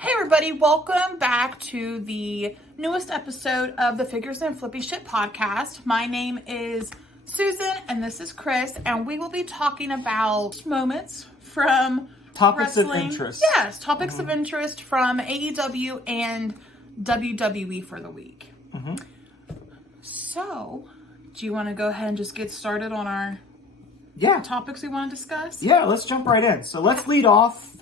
Hey everybody, welcome back to the newest episode of the Figures and Flippy Shit podcast. My name is Susan and this is Chris, and we will be talking about moments from topics wrestling. of interest. Yes, topics of interest from AEW and WWE for the week. So, do you want to go ahead and just get started on our topics we want to discuss? Yeah, let's jump right in. So let's lead off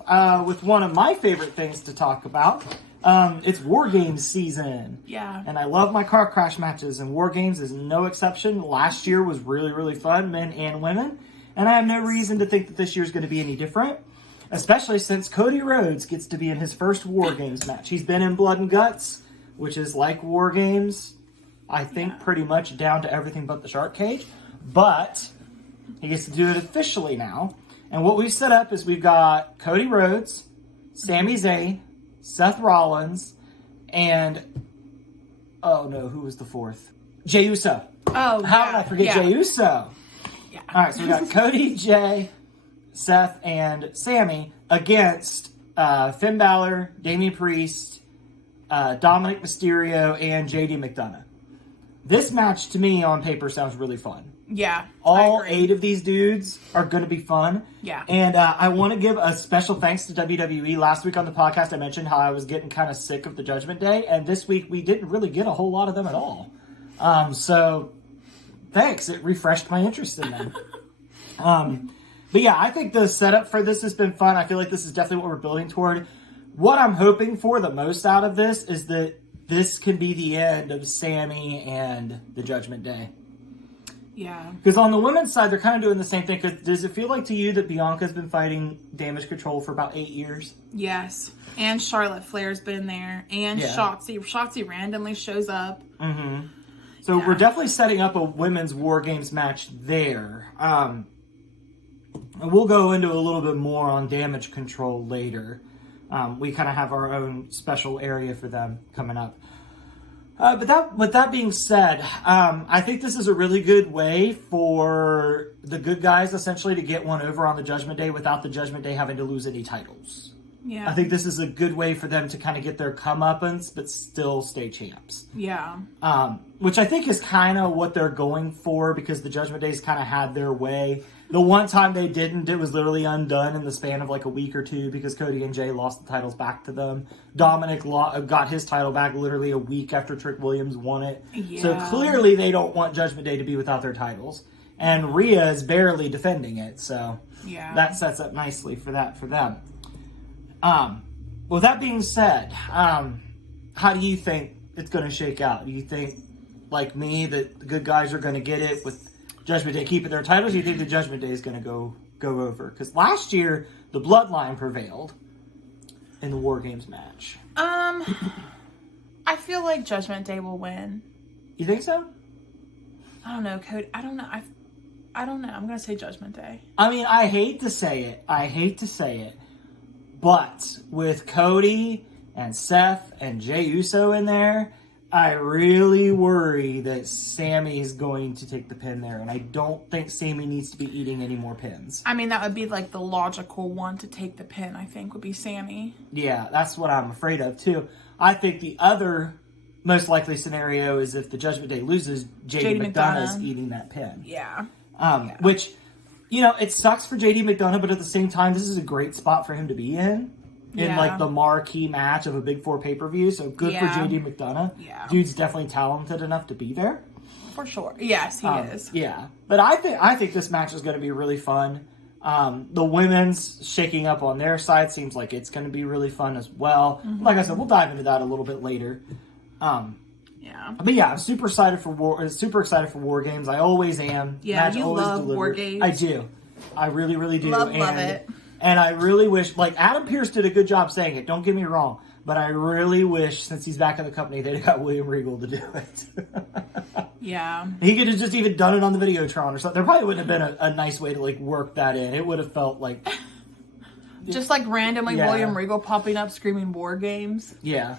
with one of my favorite things to talk about. It's War Games season. Yeah. And I love my car crash matches, and War Games is no exception. Last year was really, really fun, men and women. And I have no reason to think that this year's going to be any different, especially since Cody Rhodes gets to be in his first War Games match. He's been in Blood and Guts, which is like War Games, I think pretty much down to everything but the shark cage. But he gets to do it officially now. And what we've set up is we've got Cody Rhodes, Sami Zayn, Seth Rollins, and who was the fourth? Jey Uso. Oh, How did I forget Jey Uso? Yeah. All right, so we got Cody, Jey, Seth, and Sami against Finn Balor, Damian Priest, Dominic Mysterio, and JD McDonough. This match, to me, on paper, sounds really fun. Yeah. All 8 of these dudes are going to be fun. Yeah. And I want to give a special thanks to WWE. Last week on the podcast, I mentioned how I was getting kind of sick of the Judgment Day. And this week, we didn't really get a whole lot of them at all. So, thanks. It refreshed my interest in them. But yeah, I think the setup for this has been fun. I feel like this is definitely what we're building toward. What I'm hoping for the most out of this is that this can be the end of Sami and the Judgment Day. Yeah. Because on the women's side, they're kind of doing the same thing. Cause does it feel like to you that Bianca's been fighting Damage Control for about 8 years? Yes. And Charlotte Flair's been there. And Shotzi. Shotzi randomly shows up. Mm-hmm. So we're definitely setting up a women's War Games match there. And we'll go into a little bit more on Damage Control later. We kind of have our own special area for them coming up. But with that being said, I think this is a really good way for the good guys essentially to get one over on the Judgment Day without the Judgment Day having to lose any titles. Yeah. I think this is a good way for them to kind of get their comeuppance but still stay champs. Yeah. Which I think is kind of what they're going for, because the Judgment Days kind of had their way. The one time they didn't, it was literally undone in the span of like a week or two because Cody and Jey lost the titles back to them. Dominic got his title back literally a week after Trick Williams won it. Yeah. So clearly they don't want Judgment Day to be without their titles. And Rhea is barely defending it, so that sets up nicely for that for them. With that being said, how do you think it's going to shake out? Do you think, like me, that the good guys are going to get it with Judgment Day keeping their titles? Or do you think the Judgment Day is going to go over? Because last year, the Bloodline prevailed in the War Games match. I feel like Judgment Day will win. You think so? I don't know, Cody. I don't know. I don't know. I'm going to say Judgment Day. I mean, I hate to say it. But with Cody and Seth and Jey Uso in there, I really worry that Sami's going to take the pin there. And I don't think Sami needs to be eating any more pins. I mean, that would be like the logical one to take the pin, I think, would be Sami. Yeah, that's what I'm afraid of, too. I think the other most likely scenario is if the Judgment Day loses, JD McDonough's eating that pin. Yeah. Which, you know, it sucks for JD McDonough, but at the same time, this is a great spot for him to be in like the marquee match of a Big Four pay-per-view. So good for JD McDonough. Yeah. Dude's definitely talented enough to be there. For sure. Yes, he is. Yeah. But I think this match is going to be really fun. The women's shaking up on their side seems like it's going to be really fun as well. Mm-hmm. Like I said, we'll dive into that a little bit later. But yeah, I'm super excited for War Games. I always am. Yeah, Match you always love delivered. War Games. I do. I really, really do. Love it. And I really wish, like, Adam Pearce did a good job saying it, don't get me wrong, but I really wish, since he's back in the company, they'd got William Regal to do it. Yeah. He could have just even done it on the Videotron or something. There probably wouldn't have been a nice way to, like, work that in. It would have felt like... just, like, randomly William Regal popping up screaming War Games. Yeah.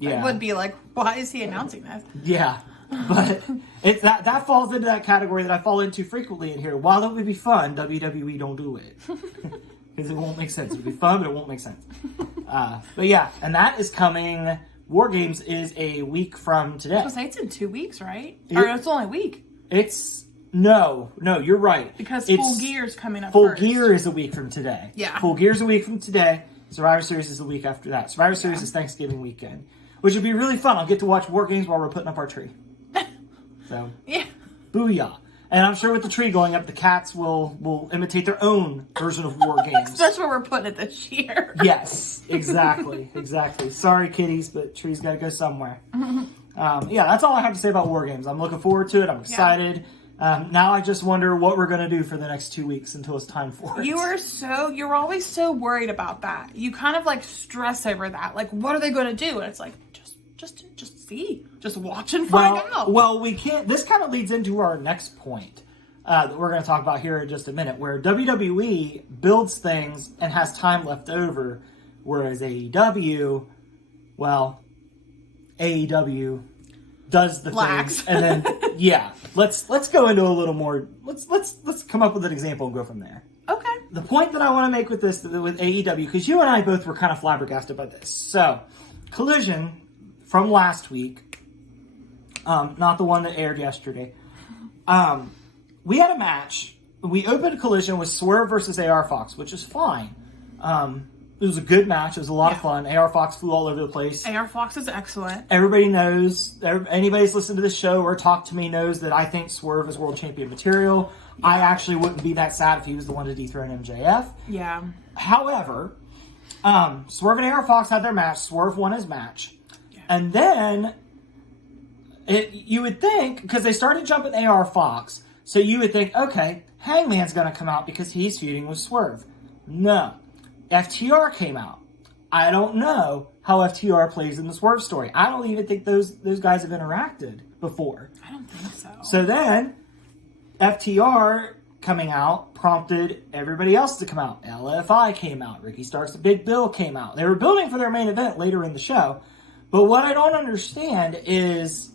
It would be like, why is he announcing this? Yeah. But it's that falls into that category that I fall into frequently in here. While it would be fun, WWE don't do it. Because it won't make sense. It would be fun, but it won't make sense. But yeah, and that is coming. War Games is a week from today. I was going to say, it's in 2 weeks, right? Or it's only a week. No, you're right. Because Full Gear's coming up Full first. Gear is a week from today. Yeah. Full Gear's a week from today. Survivor Series is the week after that. Survivor Series is Thanksgiving weekend, which would be really fun. I'll get to watch War Games while we're putting up our tree. So, yeah. Booyah. And I'm sure with the tree going up, the cats will imitate their own version of War Games. That's where we're putting it this year. Yes, exactly. Sorry, kitties, but tree's got to go somewhere. Yeah, that's all I have to say about War Games. I'm looking forward to it. I'm excited. Now I just wonder what we're going to do for the next 2 weeks until it's time for it. You're always so worried about that. You kind of like stress over that. Like, what are they going to do? And it's like, just see. Just watch and find out. Well, we can't. This kind of leads into our next point that we're going to talk about here in just a minute, where WWE builds things and has time left over, whereas AEW does the things, and then let's go into a little more. Let's come up with an example and go from there. Okay. The point that I want to make with this with AEW, because you and I both were kind of flabbergasted by this. So, Collision from last week, not the one that aired yesterday. We had a match. We opened Collision with Swerve versus AR Fox, which is fine. It was a good match. It was a lot of fun. AR Fox flew all over the place. AR Fox is excellent. Everybody knows, anybody who's listened to this show or talked to me knows that I think Swerve is world champion material. Yeah. I actually wouldn't be that sad if he was the one to dethrone MJF. Yeah. However, Swerve and AR Fox had their match. Swerve won his match. Yeah. And then, you would think, because they started jumping AR Fox, so you would think, okay, Hangman's going to come out because he's feuding with Swerve. No. FTR came out. I don't know how FTR plays in the Swerve story. I don't even think those guys have interacted before. I don't think so. So then, FTR coming out prompted everybody else to come out. LFI came out. Ricky Starks and Big Bill came out. They were building for their main event later in the show. But what I don't understand is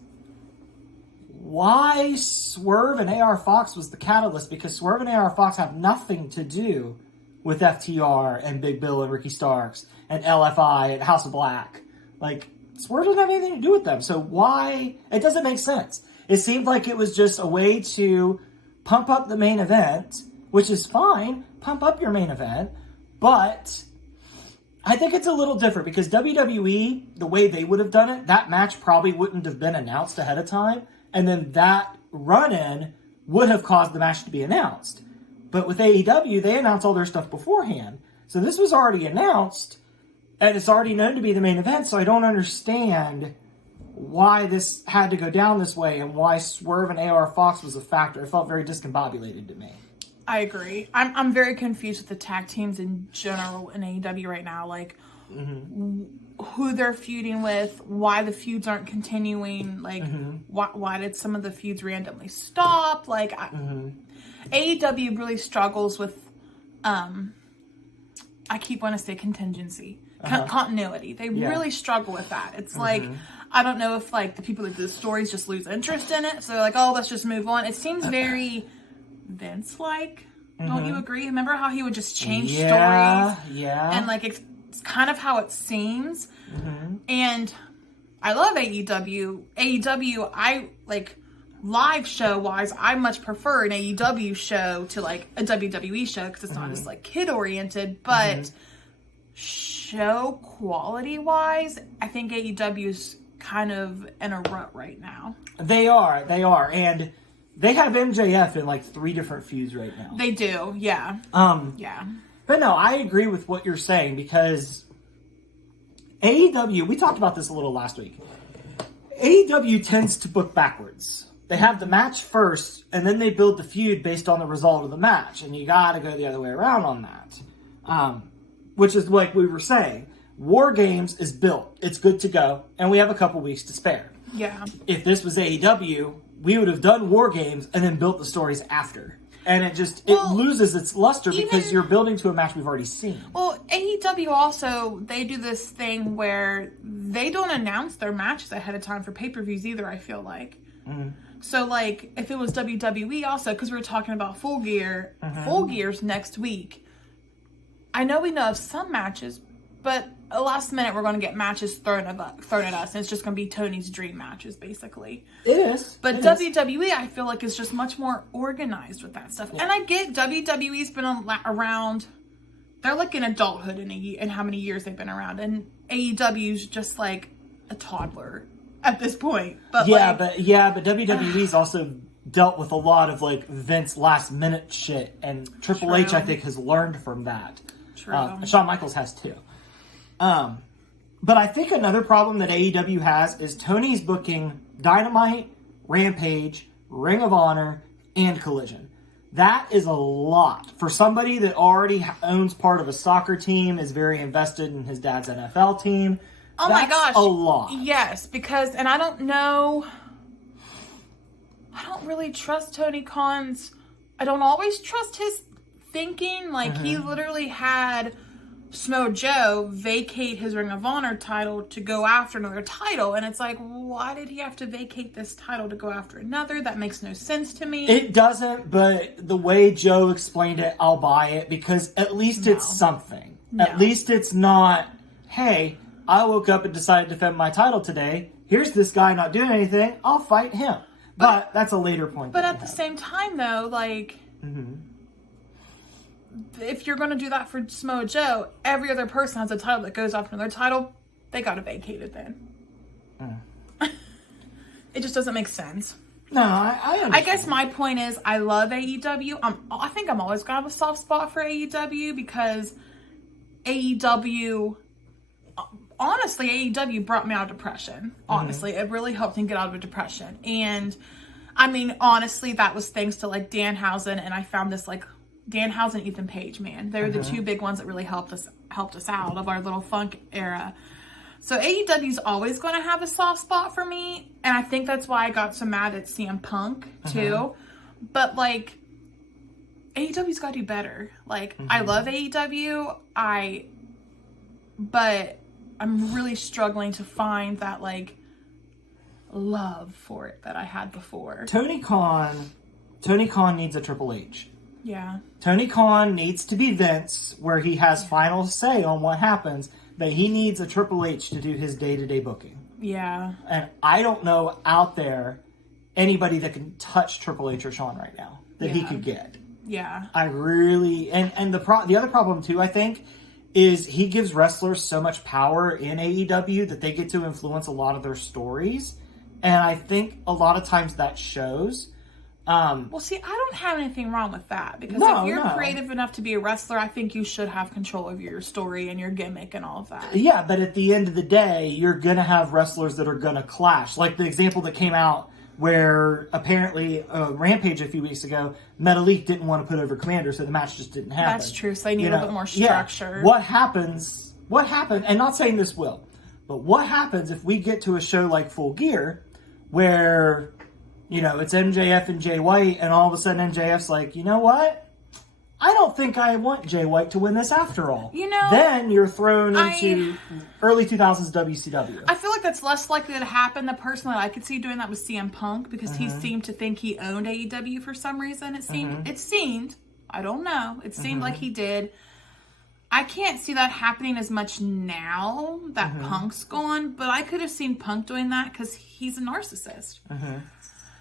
why Swerve and AR Fox was the catalyst, because Swerve and AR Fox have nothing to do with FTR and Big Bill and Ricky Starks and LFI and House of Black. Like, Swerve doesn't have anything to do with them. So why? It doesn't make sense. It seemed like it was just a way to pump up the main event, which is fine. Pump up your main event. But I think it's a little different because WWE, the way they would have done it, that match probably wouldn't have been announced ahead of time. And then that run-in would have caused the match to be announced. But with AEW, they announce all their stuff beforehand. So this was already announced, and it's already known to be the main event, so I don't understand why this had to go down this way and why Swerve and AR Fox was a factor. It felt very discombobulated to me. I agree. I'm very confused with the tag teams in general in AEW right now. Like, who they're feuding with, why the feuds aren't continuing, like, why did some of the feuds randomly stop? Like, AEW really struggles with, I keep wanting to say contingency, continuity. They really struggle with that. It's like, I don't know if, like, the people that do the stories just lose interest in it. So they're like, oh, let's just move on. It seems very Vince-like. Don't you agree? Remember how he would just change stories? Yeah. And, like, it's kind of how it seems. And I love AEW. AEW, I, like, live show-wise, I much prefer an AEW show to, like, a WWE show because it's not just, like, kid-oriented. But show quality-wise, I think AEW's kind of in a rut right now. They are. And they have MJF in, like, 3 different feuds right now. They do, yeah. Yeah. But no, I agree with what you're saying because AEW, we talked about this a little last week. AEW tends to book backwards. They have the match first, and then they build the feud based on the result of the match. And you gotta go the other way around on that. Which is like we were saying. War Games is built. It's good to go. And we have a couple weeks to spare. Yeah. If this was AEW, we would have done War Games and then built the stories after. And it loses its luster because you're building to a match we've already seen. Well, AEW also, they do this thing where they don't announce their matches ahead of time for pay-per-views either, I feel like. So, like, if it was WWE also, because we were talking about Full Gear, Full Gear's next week. I know we know of some matches, but last minute we're going to get matches thrown at us, and it's just going to be Tony's dream matches, basically. It is. But WWE, I feel like, is just much more organized with that stuff. Yeah. And I get WWE's been around. They're like in adulthood in how many years they've been around. And AEW's just like a toddler at this point. But but WWE's also dealt with a lot of like Vince last minute shit, and Triple H, I think, has learned from that. True. Shawn Michaels has too. But I think another problem that AEW has is Tony's booking Dynamite, Rampage, Ring of Honor, and Collision. That is a lot for somebody that already owns part of a soccer team, is very invested in his dad's NFL team. Oh my gosh. A lot. Yes, because, and I don't really trust Tony Khan's, I don't always trust his thinking. Like, he literally had Samoa Joe vacate his Ring of Honor title to go after another title. And it's like, why did he have to vacate this title to go after another? That makes no sense to me. It doesn't, but the way Joe explained it, I'll buy it, because at least it's something. No. At least it's not, hey, I woke up and decided to defend my title today. Here's this guy not doing anything. I'll fight him. But that's a later point. But at the same time, though, like, if you're going to do that for Samoa Joe, every other person has a title that goes after another title. They got to vacate it then. It just doesn't make sense. No, I understand. I guess my point is, I love AEW. I think I'm always going to have a soft spot for AEW, because AEW... Honestly, AEW brought me out of depression. Honestly, it really helped me get out of a depression. And, I mean, honestly, that was thanks to, like, Danhausen, and I found this, like, Danhausen, Ethan Page, man. They're the two big ones that really helped us out of our little funk era. So AEW's always going to have a soft spot for me, and I think that's why I got so mad at CM Punk, too. But, like, AEW's got to do better. Like, I love AEW, but I'm really struggling to find that, like, love for it that I had before. Tony Khan needs a Triple H. Yeah. Tony Khan needs to be Vince, where he has final say on what happens, but he needs a Triple H to do his day-to-day booking. Yeah. And I don't know out there anybody that can touch Triple H or Shawn right now that he could get. Yeah. I really... And the other problem, too, I think, is he gives wrestlers so much power in AEW that they get to influence a lot of their stories. And I think a lot of times that shows. Well, see, I don't have anything wrong with that. Because if you're creative enough to be a wrestler, I think you should have control of your story and your gimmick and all of that. Yeah, but at the end of the day, you're going to have wrestlers that are going to clash. Like the example that came out where apparently Rampage a few weeks ago, Metalik didn't want to put over Commander, so the match just didn't happen. That's true. So they need a little bit more structure. Yeah. What happened, and not saying this will, but what happens if we get to a show like Full Gear where, it's MJF and Jay White, and all of a sudden MJF's like, you know what? I don't think I want Jay White to win this after all. Then you're thrown into early 2000s WCW. I feel like that's less likely to happen. The person that I could see doing that was CM Punk, because he seemed to think he owned AEW for some reason. It seemed, I don't know, it seemed like he did. I can't see that happening as much now that Punk's gone, but I could have seen Punk doing that because he's a narcissist.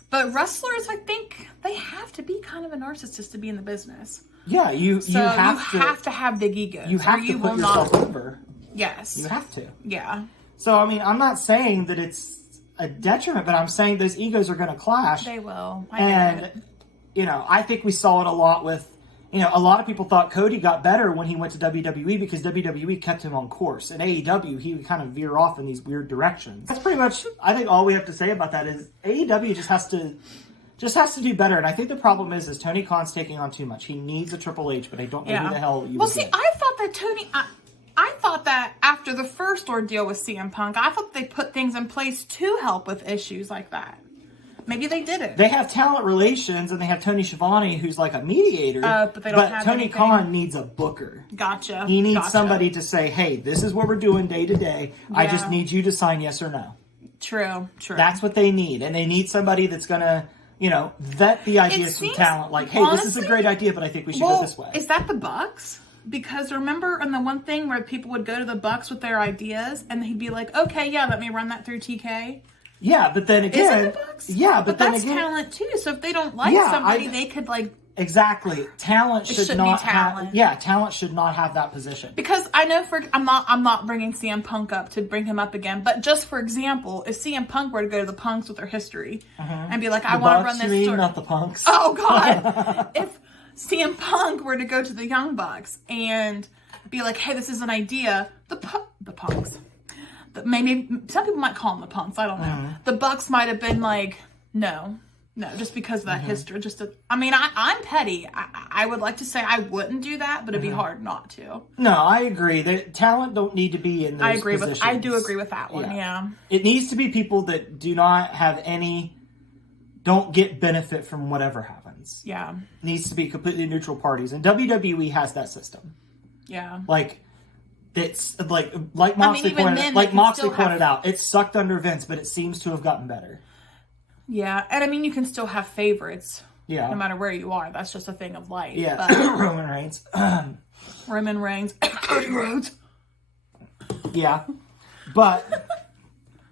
But wrestlers, I think they have to be kind of a narcissist to be in the business. Yeah, you have to have big egos. You have to put yourself over. Yes. You have to. Yeah. So, I mean, I'm not saying that it's a detriment, but I'm saying those egos are going to clash. They will. I think we saw it a lot with, a lot of people thought Cody got better when he went to WWE because WWE kept him on course. In AEW, he would kind of veer off in these weird directions. That's pretty much, I think all we have to say about that is AEW just has to do better. And I think the problem is Tony Khan's taking on too much. He needs a Triple H, but I don't know who the hell you would get. I thought that after the first ordeal with CM Punk, I thought they put things in place to help with issues like that. Maybe they didn't. They have talent relations, and they have Tony Schiavone, who's like a mediator. But they don't have Tony anything. Khan needs a booker. Gotcha. He needs somebody to say, hey, this is what we're doing day to day. I just need you to sign yes or no. True. That's what they need. And they need somebody that's going to, vet the ideas from talent. Like, hey, honestly, this is a great idea, but I think we should go this way. Is that the Bucks? because remember in the one thing where people would go to the Bucks with their ideas and he'd be like, okay, yeah, let me run that through TK. Yeah, but then again... Is it the Bucks? Yeah, but then that's again... talent too. So if they don't like somebody, they could like... Exactly. Talent should not have... Yeah, talent should not have that position. Because I know I'm not bringing CM Punk up to bring him up again, but just for example, if CM Punk were to go to the Punks with their history and be like, I want to run this story... not the Punks. Oh, God. If CM Punk were to go to the Young Bucks and be like, hey, this is an idea, the Punks... Maybe some people might call them the Punks. I don't know. The Bucks might have been like, no, just because of that history. I'm petty. I would like to say I wouldn't do that, but it'd be hard not to. No, I agree. That talent don't need to be in those positions. I do agree with that one. Yeah. It needs to be people that don't get benefit from whatever happens. Yeah. It needs to be completely neutral parties, and WWE has that system. Yeah. It's like Moxley pointed out. It sucked under Vince, but it seems to have gotten better. Yeah, and you can still have favorites. Yeah. No matter where you are, that's just a thing of life. Yeah. But Roman Reigns. Roman Reigns. Cody Rhodes. Yeah, but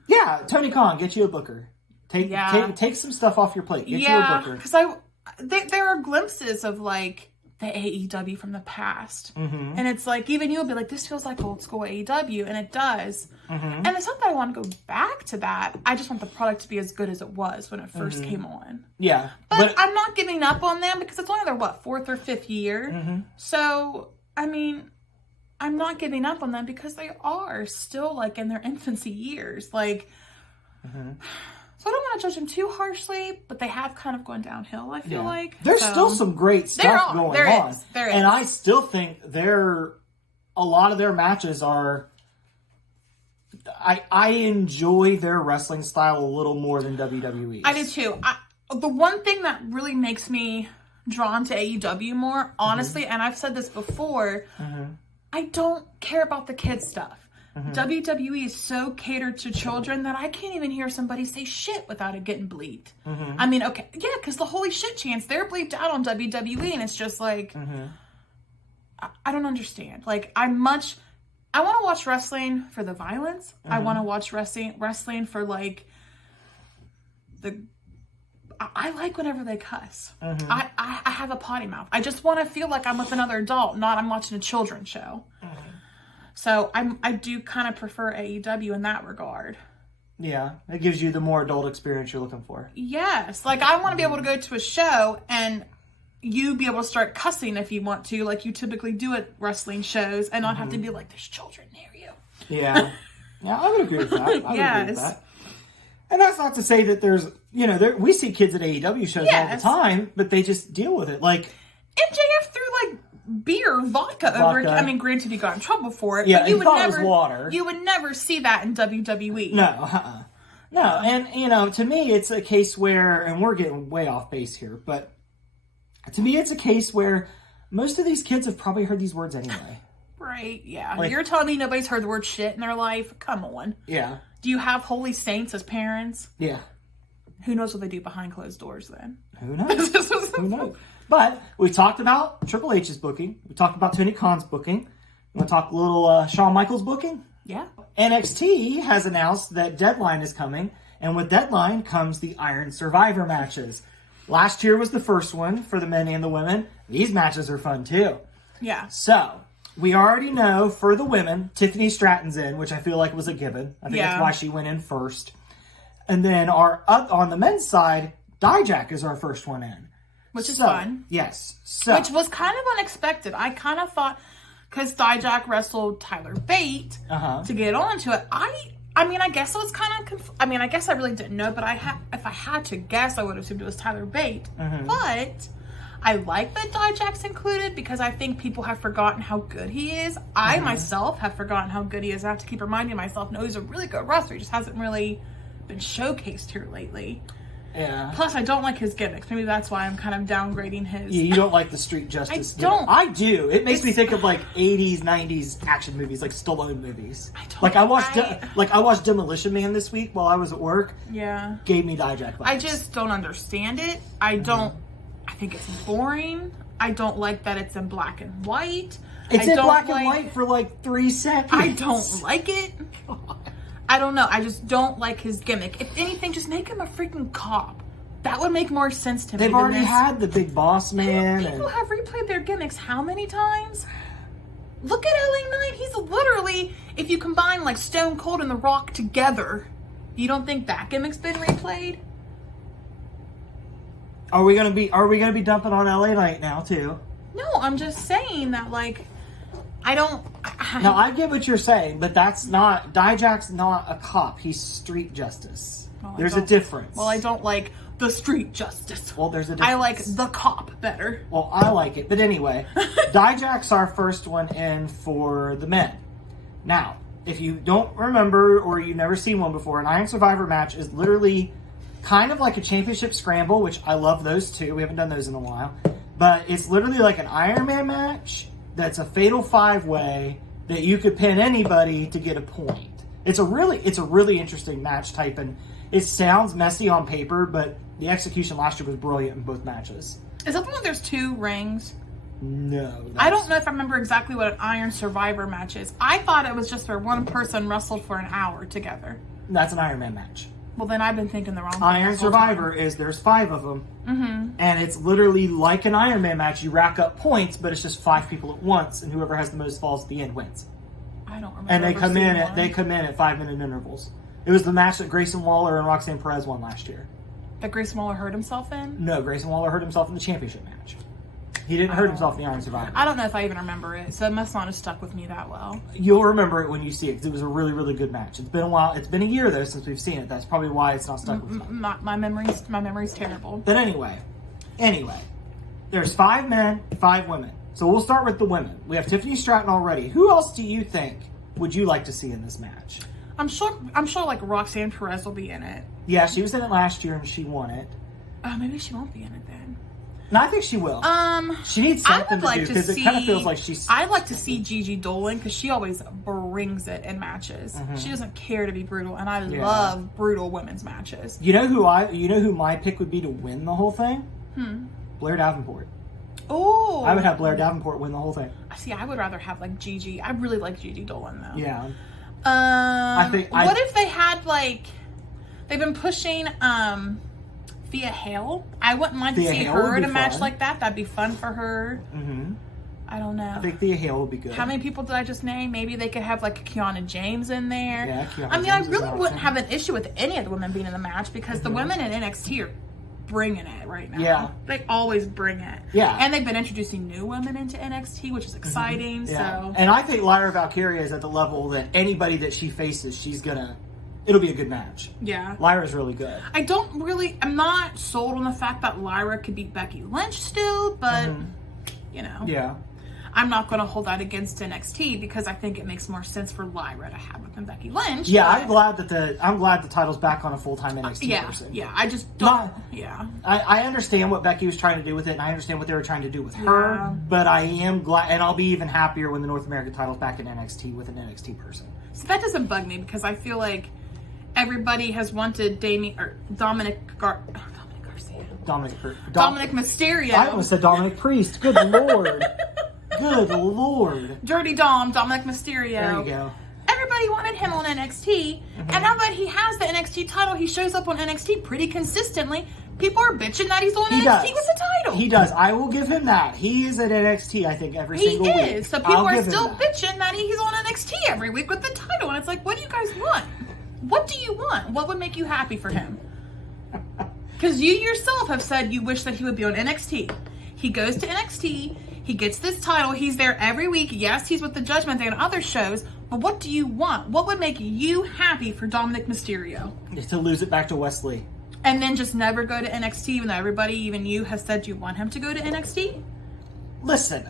yeah, Tony Khan, get you a booker. Take some stuff off your plate. Get you a booker. Because there are glimpses of like the AEW from the past. And it's like, even you'll be like, this feels like old school AEW, and it does. And it's not that I want to go back to that. I just want the product to be as good as it was when it first came on. Yeah. But I'm not giving up on them because it's only their, 4th or 5th year? So, I'm not giving up on them because they are still, in their infancy years. So I don't want to judge them too harshly, but they have kind of gone downhill, I feel like. There's still some great stuff going on. There is. And I still think a lot of their matches are... I enjoy their wrestling style a little more than WWE's. I do too. The one thing that really makes me drawn to AEW more, honestly, and I've said this before, I don't care about the kids stuff. WWE is so catered to children that I can't even hear somebody say shit without it getting bleeped. Okay, yeah, because the holy shit chants, they're bleeped out on WWE, and it's just like, I don't understand. I want to watch wrestling for the violence. I want to watch wrestling for I like whenever they cuss. I have a potty mouth. I just want to feel like I'm with another adult, not I'm watching a children's show. So I do kind of prefer AEW in that regard. Yeah, it gives you the more adult experience you're looking for. Yes, I want to be able to go to a show and you be able to start cussing if you want to, like you typically do at wrestling shows, and not have to be like, there's children near you. Yeah, I would agree with that. I would agree with that. And that's not to say that there's, we see kids at AEW shows all the time, but they just deal with it. MJF threw beer, vodka over. Granted, he got in trouble for it. Yeah, but you would never, it was water. You would never see that in WWE. No, no. And to me, it's a case where, and we're getting way off base here, but to me, it's a case where most of these kids have probably heard these words anyway. Right? Yeah. You're telling me nobody's heard the word shit in their life? Come on. Yeah. Do you have holy saints as parents? Yeah. Who knows what they do behind closed doors then? Who knows? Who knows? But we talked about Triple H's booking. We talked about Tony Khan's booking. You want to talk a little Shawn Michaels booking? Yeah. NXT has announced that Deadline is coming, and with Deadline comes the Iron Survivor matches. Last year was the first one for the men and the women. These matches are fun too. Yeah. So, we already know for the women, Tiffany Stratton's in, which I feel like was a given. I think that's why she went in first. And then on the men's side, Dijak is our first one in. Which is fun. Yes. Which was kind of unexpected. I kind of thought, because Dijak wrestled Tyler Bate to get onto it, I guess it was kind of, I guess I really didn't know, but if I had to guess, I would have assumed it was Tyler Bate. But I like that Dijak's included because I think people have forgotten how good he is. I myself have forgotten how good he is. I have to keep reminding myself, no, he's a really good wrestler. He just hasn't really been showcased here lately. Yeah. Plus, I don't like his gimmicks. Maybe that's why I'm kind of downgrading his. Yeah, you don't like the Street Justice. I don't. I do. It makes me think of 80s, 90s action movies, like Stallone movies. I don't. I watched Demolition Man this week while I was at work. Yeah. Gave me Dijak vibes. I just don't understand it. I think it's boring. I don't like that it's in black and white. It's in black and white for like 3 seconds. I don't like it. I don't know. I just don't like his gimmick. If anything, just make him a freaking cop. That would make more sense to me. They've already had the Big Boss Man. People have replayed their gimmicks how many times? Look at LA Knight. He's literally, if you combine like Stone Cold and The Rock together, you don't think that gimmick's been replayed? Are we gonna be dumping on LA Knight now too? No, I'm just saying that like I don't. No, I get what you're saying, but that's not Dijak's not a cop. He's street justice. Well, there's a difference. Well, I don't like the street justice. Well, there's a difference. I like the cop better. Well, I like it, but anyway, Dijak's our first one in for the men. Now, if you don't remember or you've never seen one before, an Iron Survivor match is literally kind of like a championship scramble, which I love those too. We haven't done those in a while. But it's literally like an Iron Man match that's a fatal 5-way that you could pin anybody to get a point. It's a really interesting match type, and it sounds messy on paper, but the execution last year was brilliant in both matches. Is that the one where there's 2 rings? No. I don't know if I remember exactly what an Iron Survivor match is. I thought it was just where one person wrestled for an hour together. That's an Iron Man match. Well, then I've been thinking the wrong thing. Iron Survivor is there's 5 of them. Mm-hmm. And it's literally like an Iron Man match. You rack up points, but it's just 5 people at once, and whoever has the most falls at the end wins. I don't remember. And they come in at 5-minute intervals. It was the match that Grayson Waller and Roxanne Perez won last year. That Grayson Waller hurt himself in? No, Grayson Waller hurt himself in the championship match. He didn't hurt himself in the Iron Survivor. I don't know if I even remember it, so it must not have stuck with me that well. You'll remember it when you see it, because it was a really, really good match. It's been a while. It's been a year, though, since we've seen it. That's probably why it's not stuck with me. My memory's terrible. But anyway, there's 5 men, 5 women. So we'll start with the women. We have Tiffany Stratton already. Who else do you think would you like to see in this match? I'm sure like Roxanne Perez will be in it. Yeah, she was in it last year and she won it. Maybe she won't be in it then. No, I think she will. She needs something to do because it kind of feels like she's. I'd like to see Gigi Dolan because she always brings it in matches. Mm-hmm. She doesn't care to be brutal, and I love brutal women's matches. You know who my pick would be to win the whole thing? Blair Davenport. Oh, I would have Blair Davenport win the whole thing. See, I would rather have like Gigi. I really like Gigi Dolan though. Yeah. What if they had like they've been pushing Thea Hale? I wouldn't mind to see her in a match like that. That'd be fun for her. Mm-hmm. I don't know. I think Thea Hale would be good. How many people did I just name? Maybe they could have like Kiana James in there. Yeah, Kiana I mean, James I really wouldn't have an issue with any of the women being in the match because the women in NXT are bringing it right now. Yeah. They always bring it. Yeah. And they've been introducing new women into NXT, which is exciting. Yeah. So. And I think Lyra Valkyria is at the level that anybody that she faces, it'll be a good match. Yeah. Lyra's really good. I'm not sold on the fact that Lyra could beat Becky Lynch still, but, Yeah. I'm not going to hold that against NXT because I think it makes more sense for Lyra to have it than Becky Lynch. Yeah, I'm glad the title's back on a full-time NXT person. Yeah, I just don't. I understand what Becky was trying to do with it, and I understand what they were trying to do with her, but I am glad, and I'll be even happier when the North American title's back in NXT with an NXT person. So that doesn't bug me because I feel like everybody has wanted Dominic Mysterio. I almost said Dominic Priest. Good Lord. Good Lord. Dirty Dom, Dominic Mysterio. There you go. Everybody wanted him on NXT, and now that he has the NXT title, he shows up on NXT pretty consistently. People are bitching that he's on NXT with the title. He does. I will give him that. He is at NXT, I think, every single week. He is. So people are still bitching that he's on NXT every week with the title, and it's like, what do you guys want? What do you want? What would make you happy for him? Because you yourself have said you wish that he would be on NXT. He goes to NXT. He gets this title. He's there every week. Yes, he's with the Judgment Day and other shows. But what do you want? What would make you happy for Dominic Mysterio? Is to lose it back to Wesley. And then just never go to NXT, even though everybody, even you, has said you want him to go to NXT? Listen,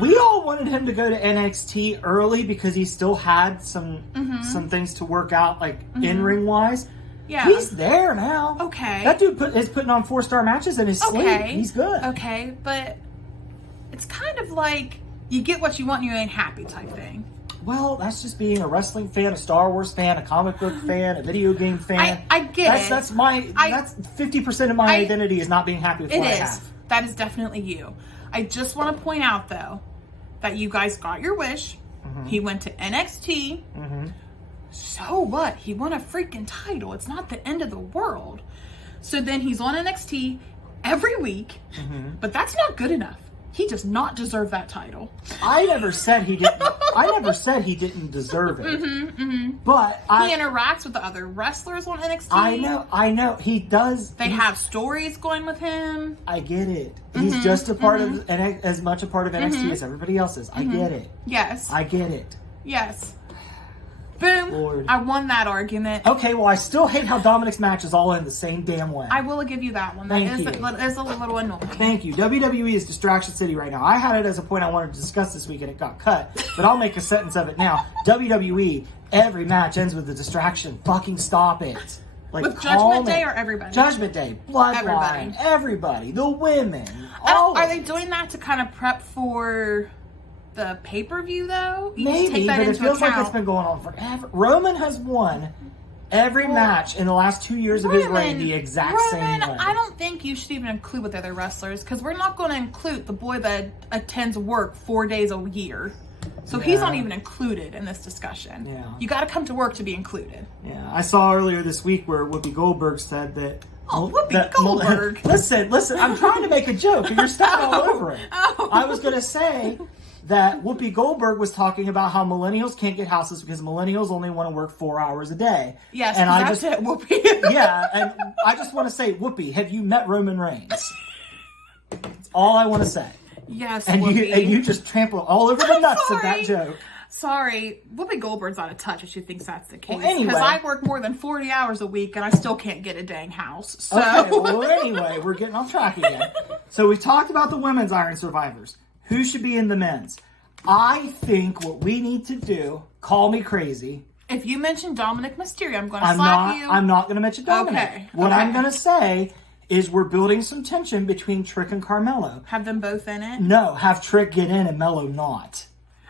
we all wanted him to go to NXT early because he still had some things to work out, like in-ring wise. Yeah. He's there now. Okay. That dude is putting on 4-star matches in his sleep. He's good. Okay, but it's kind of like you get what you want and you ain't happy type thing. Well, that's just being a wrestling fan, a Star Wars fan, a comic book fan, a video game fan. I get it. That's 50% of my identity is not being happy with what I have. That is definitely you. I just want to point out, though, that you guys got your wish. He went to NXT. So what? He won a freaking title. It's not the end of the world. So then he's on NXT every week, but that's not good enough. He does not deserve that title. I never said he didn't. I never said he didn't deserve it. But he interacts with the other wrestlers on NXT. I know. He does. They have stories going with him. I get it. He's just a part of, as much a part of NXT as everybody else is. I get it. Yes. I get it. Yes. Boom. Lord. I won that argument. Okay, well, I still hate how Dominic's match is all in the same damn way. I will give you that one. Thank That you. is a little annoying. Thank you. WWE is Distraction City right now. I had it as a point I wanted to discuss this week and it got cut, but I'll make a sentence of it now. WWE, every match ends with a distraction. Fucking stop it. Like, with Judgment Day or everybody? Judgment Day, Bloodline, everybody, the women. Are they doing that to kind of prep for the pay-per-view, though? Maybe, but it feels like it's been going on forever. Roman has won every match in the last 2 years of his reign the exact same way. I don't think you should even include with the other wrestlers, because we're not going to include the boy that attends work 4 days a year. So he's not even included in this discussion. Yeah. You got to come to work to be included. Yeah, I saw earlier this week where Whoopi Goldberg said that... Oh, Whoopi Goldberg. Listen, I'm trying to make a joke, and you're stepping all over it. I was going to say that Whoopi Goldberg was talking about how millennials can't get houses because millennials only want to work 4 hours a day. Yes, and that's it, Whoopi. Yeah, and I just want to say, Whoopi, have you met Roman Reigns? That's all I want to say. Yes, and Whoopi. you just trample all over the nuts of that joke. Sorry, Whoopi Goldberg's out of touch if she thinks that's the case. Well, anyway. Because I work more than 40 hours a week and I still can't get a dang house. So. Okay, well, anyway, we're getting off track again. So we've talked about the women's Iron Survivors. Who should be in the men's? I think what we need to do, call me crazy. If you mention Dominic Mysterio, I'm going to slap you. I'm not going to mention Dominic. Okay. What I'm going to say is we're building some tension between Trick and Carmelo. Have them both in it? No, have Trick get in and Mello not.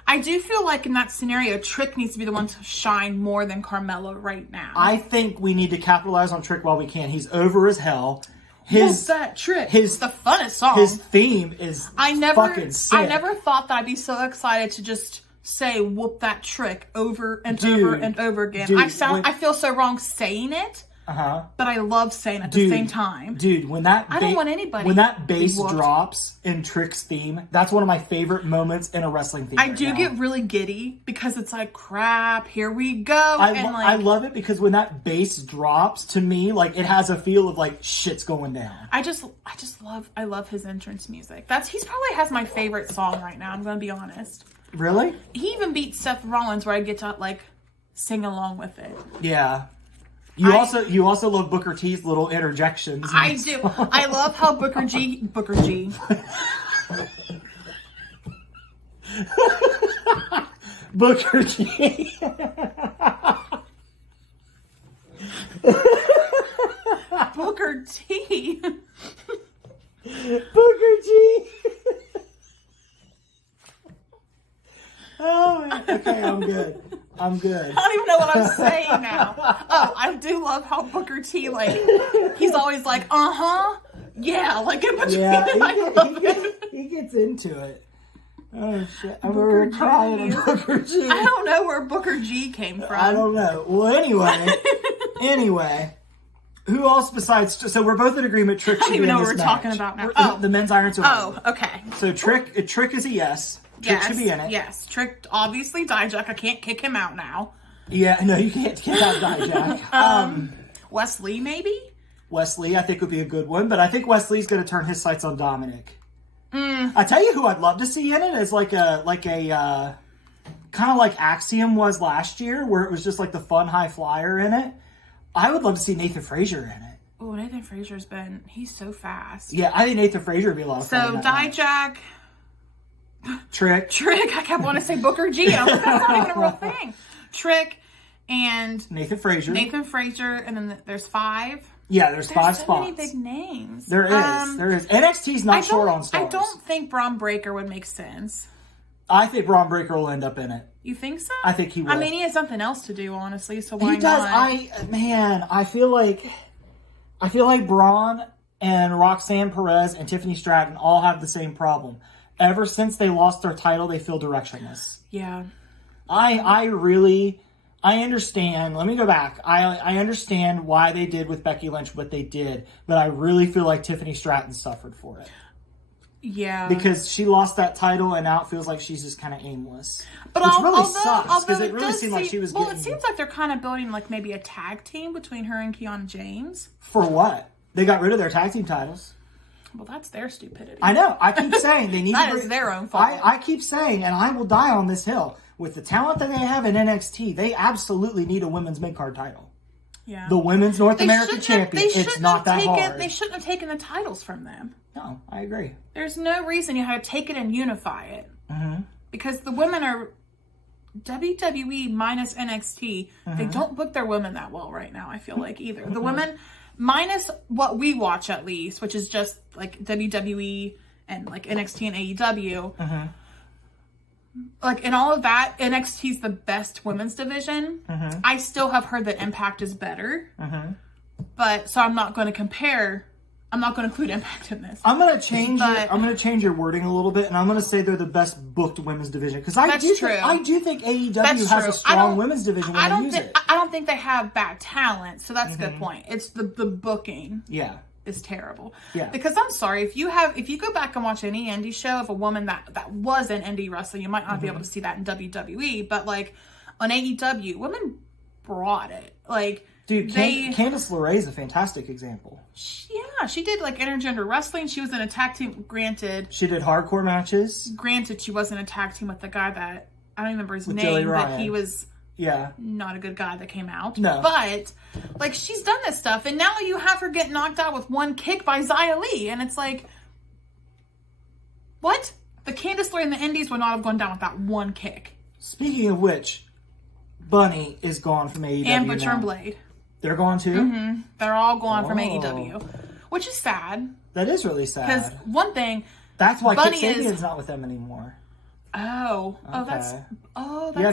I do feel like in that scenario, Trick needs to be the one to shine more than Carmelo right now. I think we need to capitalize on Trick while we can. He's over as hell. What's that Trick? It's the funnest song. His theme is fucking sick. I never thought that I'd be so excited to just say "whoop that Trick" over and over and over again. I feel so wrong saying it. But I love saying it at the same time. Dude, when that I don't want anybody. When that bass drops in Trick's theme, that's one of my favorite moments in a wrestling theme. I do get really giddy because it's like, crap, here we go. I love it because when that bass drops, to me, like, it has a feel of like shit's going down. I love his entrance music. He's probably has my favorite song right now. I'm gonna be honest. Really? He even beat Seth Rollins, where I get to like sing along with it. Yeah. You also love Booker T's little interjections. I do. I love how Booker G. Booker T. Booker T. Booker T. Oh, man. Okay, I'm good. I don't even know what I'm saying now. Oh, I do love how Booker T, like, he's always like, yeah, like in between. Yeah, he gets into it. Oh, shit. I'm over crying at Booker G. I don't know where Booker G came from. I don't know. Well, anyway, who else besides... So we're both in agreement Trick should be in this match. I don't even know what we're talking about now. The men's Iron Survivor. Oh, okay. So Trick is a yes. Trick should be in it. Yes, Trick, obviously, Dijak. I can't kick him out now. Yeah, no, you can't kick out Dijak. Wesley, maybe? Wesley, I think, would be a good one, but I think Wesley's going to turn his sights on Dominic. I tell you who I'd love to see in it is like a kind of like Axiom was last year, where it was just like the fun high flyer in it. I would love to see Nathan Frazier in it. Oh, Nathan Frazier's he's so fast. Yeah, I think Nathan Frazier would be a lot of fun. So, Dijak... Trick. I kept wanting to say Booker G. I was like, that's not even a real thing. Trick and Nathan Frazier, and then there's 5. Yeah, there's 5 so spots. Many big names. There is. NXT's not short on stars. I don't think Braun Breaker would make sense. I think Braun Breaker will end up in it. You think so? I think he will. I mean, he has something else to do, honestly. So why he does. not? I feel like Braun and Roxanne Perez and Tiffany Stratton all have the same problem. ever since they lost their title, they feel directionless. Yeah. I understand. Let me go back. I understand why they did with Becky Lynch what they did, but I really feel like Tiffany Stratton suffered for it. Yeah. Because she lost that title and now it feels like she's just kind of aimless. But which really sucks because it really seemed like she was getting... Well, it seems like they're kind of building like maybe a tag team between her and Kiana James. For what? They got rid of their tag team titles. Well, that's their stupidity. I know. I keep saying they need that is their own fault. I keep saying, and I will die on this hill, with the talent that they have in NXT, they absolutely need a women's mid-card title. Yeah. The women's North American champion. It's not that hard. They shouldn't have taken the titles from them. No, I agree. There's no reason you had to take it and unify it. Mm-hmm. Because the women are WWE minus NXT. Mm-hmm. They don't book their women that well right now, I feel like, either. The women, minus what we watch at least, which is just like WWE and like NXT and AEW. Mm-hmm. Like in all of that, NXT's the best women's division. Mm-hmm. I still have heard that Impact is better. Mm-hmm. But so I'm not going to compare. I'm not going to include Impact in this. I'm going to change your wording a little bit, and I'm going to say they're the best booked women's division because I do think AEW has a strong women's division when they use it. I don't think they have bad talent, so that's a good point. It's the booking. Yeah. Is terrible. Yeah. Because I'm sorry, if you go back and watch any indie show of a woman that was in indie wrestling, you might not be able to see that in WWE, but like on AEW, women brought it. Like, dude, Candice LeRae is a fantastic example. Yeah, she did like intergender wrestling. She was in a tag team. Granted, she did hardcore matches. Granted, she wasn't a tag team with the guy that I don't remember his name, but he was not a good guy that came out. No, but like she's done this stuff, and now you have her get knocked out with one kick by Xia Li, and it's like, what? The Candice LeRae in the Indies would not have gone down with that one kick. Speaking of which, Bunny is gone from AEW and Butcher now. and Blade. They're gone too? Mm-hmm. They're all gone from AEW, which is sad. That is really sad. Because one thing... That's why Kip Sabian's not with them anymore. Oh. Okay. That's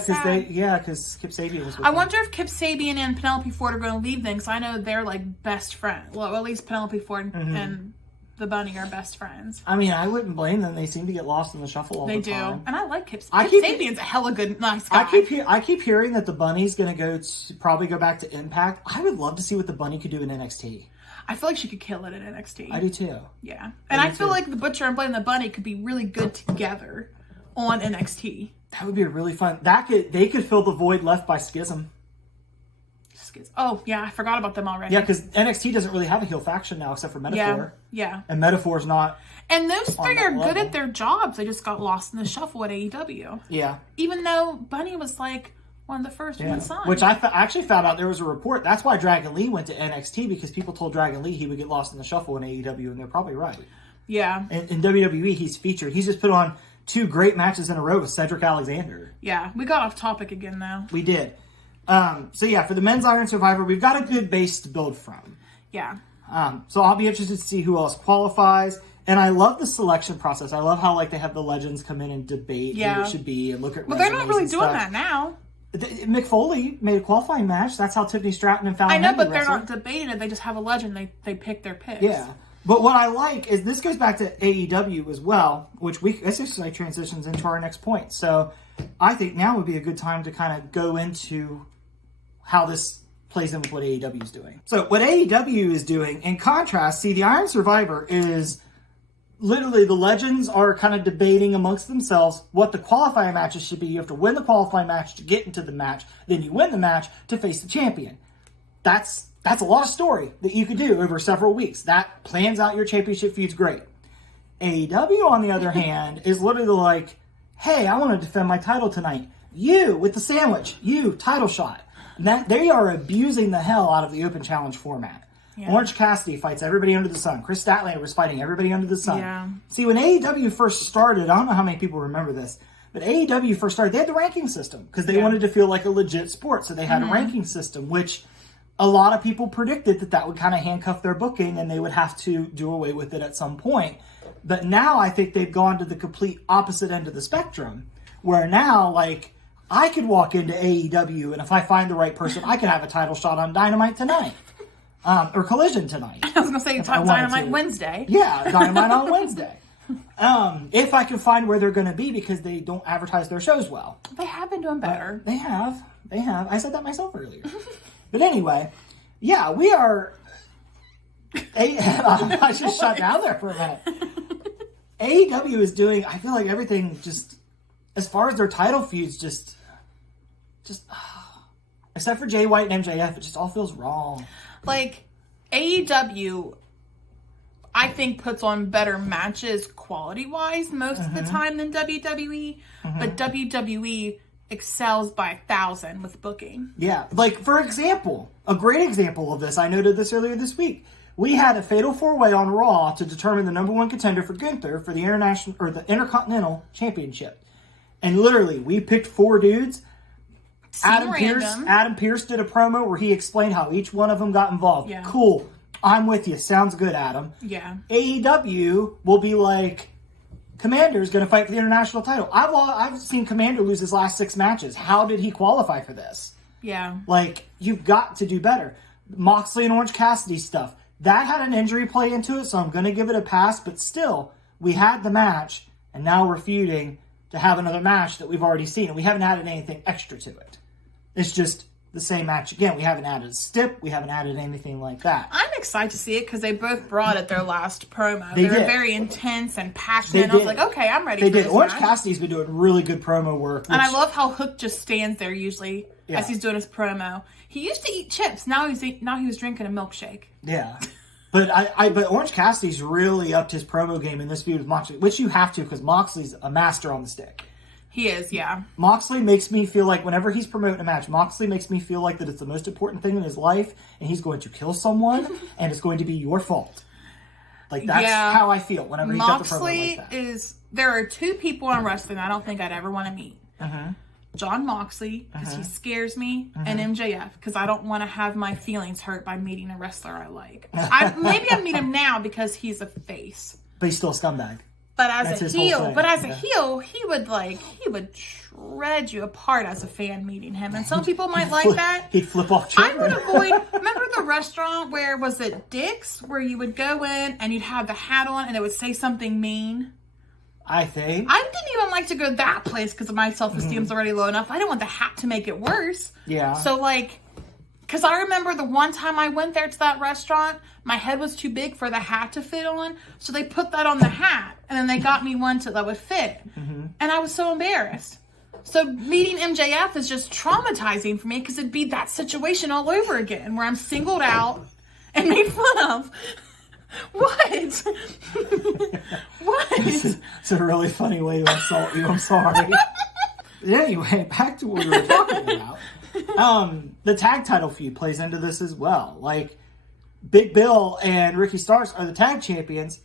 sad. Because Kip Sabian was with I them. wonder if Kip Sabian and Penelope Ford are going to leave then, because I know they're like best friends. Well, at least Penelope Ford and the Bunny are best friends. I mean, I wouldn't blame them. They seem to get lost in the shuffle all the time. They do. And I like Kip Sabian. Kip Sabian's a hella good, nice guy. I keep hearing that the Bunny's going to probably go back to Impact. I would love to see what the Bunny could do in NXT. I feel like she could kill it in NXT. I do too. Yeah. And I feel like the Butcher and Blade and the Bunny could be really good together on NXT. That would be really fun. They could fill the void left by Schism. Oh, yeah, I forgot about them already. Yeah, because NXT doesn't really have a heel faction now except for Metaphor. Yeah. And Metaphor's not. And those three are good at their jobs. They just got lost in the shuffle at AEW. Yeah. Even though Bunny was like one of the first ones signed. Which I actually found out there was a report. That's why Dragon Lee went to NXT, because people told Dragon Lee he would get lost in the shuffle in AEW, and they're probably right. Yeah. In WWE, he's featured. He's just put on 2 great matches in a row with Cedric Alexander. Yeah. We got off topic again, though. We did. So yeah, for the men's Iron Survivor, we've got a good base to build from. Yeah. So I'll be interested to see who else qualifies. And I love the selection process. I love how like they have the legends come in and debate who it should be and look at. Well, they're not really doing that now. Mick Foley made a qualifying match. That's how Tiffany Stratton and Fallon. I know, but they're not debating it. They just have a legend. They pick their picks. Yeah. But what I like is this goes back to AEW as well, which this actually transitions into our next point. So I think now would be a good time to kind of go into how this plays in with what AEW is doing. So what AEW is doing, in contrast, see, the Iron Survivor is literally the legends are kind of debating amongst themselves what the qualifying matches should be. You have to win the qualifying match to get into the match. Then you win the match to face the champion. That's a lot of story that you could do over several weeks. That plans out your championship feuds great. AEW, on the other hand, is literally like, hey, I want to defend my title tonight. You, with the sandwich. You, title shot. And that they are abusing the hell out of the open challenge format. Yeah. Orange Cassidy fights everybody under the sun. Chris Statlander was fighting everybody under the sun. Yeah. See, when AEW first started, I don't know how many people remember this, but AEW first started, they had the ranking system because they wanted to feel like a legit sport. So they had a ranking system, which a lot of people predicted that would kind of handcuff their booking and they would have to do away with it at some point. But now I think they've gone to the complete opposite end of the spectrum, where now, like, I could walk into AEW, and if I find the right person, I could have a title shot on Dynamite tonight. Or Collision tonight. I was going to say Dynamite Wednesday. Yeah, Dynamite on Wednesday. If I can find where they're going to be, because they don't advertise their shows well. They have been doing better. They have. I said that myself earlier. But anyway, yeah, we are... I just shut down there for a minute. AEW is doing, I feel like everything just, as far as their title feuds, just except for Jay White and MJF, it just all feels wrong. Like, AEW, I think, puts on better matches quality-wise most of the time than WWE, but WWE excels by 1,000 with booking. Yeah, like, for example, a great example of this, I noted this earlier this week. We had a fatal four-way on Raw to determine the number one contender for Gunther for the international or the Intercontinental Championship. And literally, we picked 4 dudes. Adam Pearce did a promo where he explained how each one of them got involved. Yeah. Cool. I'm with you. Sounds good, Adam. Yeah. AEW will be like, Commander's going to fight for the international title. I've seen Commander lose his last 6 matches. How did he qualify for this? Yeah. Like, you've got to do better. Moxley and Orange Cassidy stuff. That had an injury play into it, so I'm going to give it a pass. But still, we had the match, and now we're feuding to have another match that we've already seen. And we haven't added anything extra to it. It's just the same match again. We haven't added a stip. We haven't added anything like that. I'm excited to see it because they both brought it their last promo. They were did. very intense and passionate. I was like, okay, I'm ready for this Orange match. Cassidy's been doing really good promo work. And I love how Hook just stands there usually as he's doing his promo. He used to eat chips. Now he was drinking a milkshake. Yeah. But but Orange Cassidy's really upped his promo game in this feud with Moxley, which you have to because Moxley's a master on the stick. He is, yeah. Moxley makes me feel like whenever he's promoting a match, Moxley makes me feel like that it's the most important thing in his life, and he's going to kill someone, and it's going to be your fault. Like, that's how I feel whenever he cuts a promo like that. There are 2 people in wrestling I don't think I'd ever want to meet. John Moxley, because he scares me, and MJF, because I don't want to have my feelings hurt by meeting a wrestler I like. Maybe I'd meet him now because he's a face. But he's still a scumbag. But as a heel, he would shred you apart as a fan meeting him. And some people might like that. He'd flip off children. I would avoid, remember the restaurant where, was it Dick's? Where you would go in and you'd have the hat on and it would say something mean? I think. I didn't even like to go to that place because my self-esteem's already low enough. I didn't want the hat to make it worse. Yeah. So like, because I remember the one time I went there to that restaurant, my head was too big for the hat to fit on. So they put that on the hat and then they got me one that would fit. And I was so embarrassed. So meeting MJF is just traumatizing for me because it'd be that situation all over again where I'm singled out and made fun of. What? What? It's a really funny way to insult you. I'm sorry. Anyway, back to what we were talking about. The tag title feud plays into this as well. Like, Big Bill and Ricky Starks are the tag champions.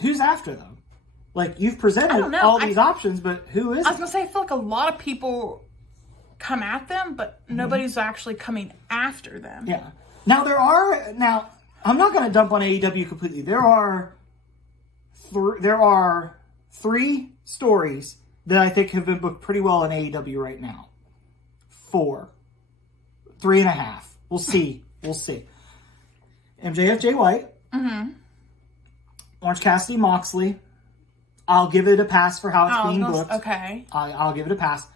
Who's after them? Like, you've presented all these options, but who is I was going to say, I feel like a lot of people come at them, but nobody's actually coming after them. Yeah. Now, I'm not going to dump on AEW completely. There are 3 stories that I think have been booked pretty well in AEW right now. 4. 3.5. We'll see. MJF, Jay White. Orange Cassidy, Moxley. I'll give it a pass for how it's being booked. Okay. I'll give it a pass.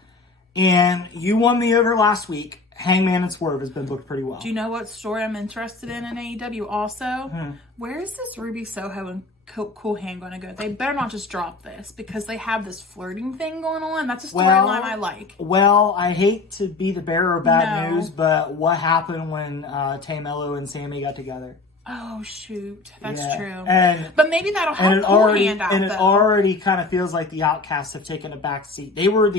And you won me over last week. Hangman and Swerve has been booked pretty well. Do you know what story I'm interested in AEW also? Where is this Ruby Soho and Cool Hand going to go? They better not just drop this because they have this flirting thing going on. That's a storyline I like. Well, I hate to be the bearer of bad news, but what happened when Tamello and Sammy got together? Oh, shoot. That's true. But maybe that'll help Cool Hand out, it already kind of feels like the Outcasts have taken a back seat. They were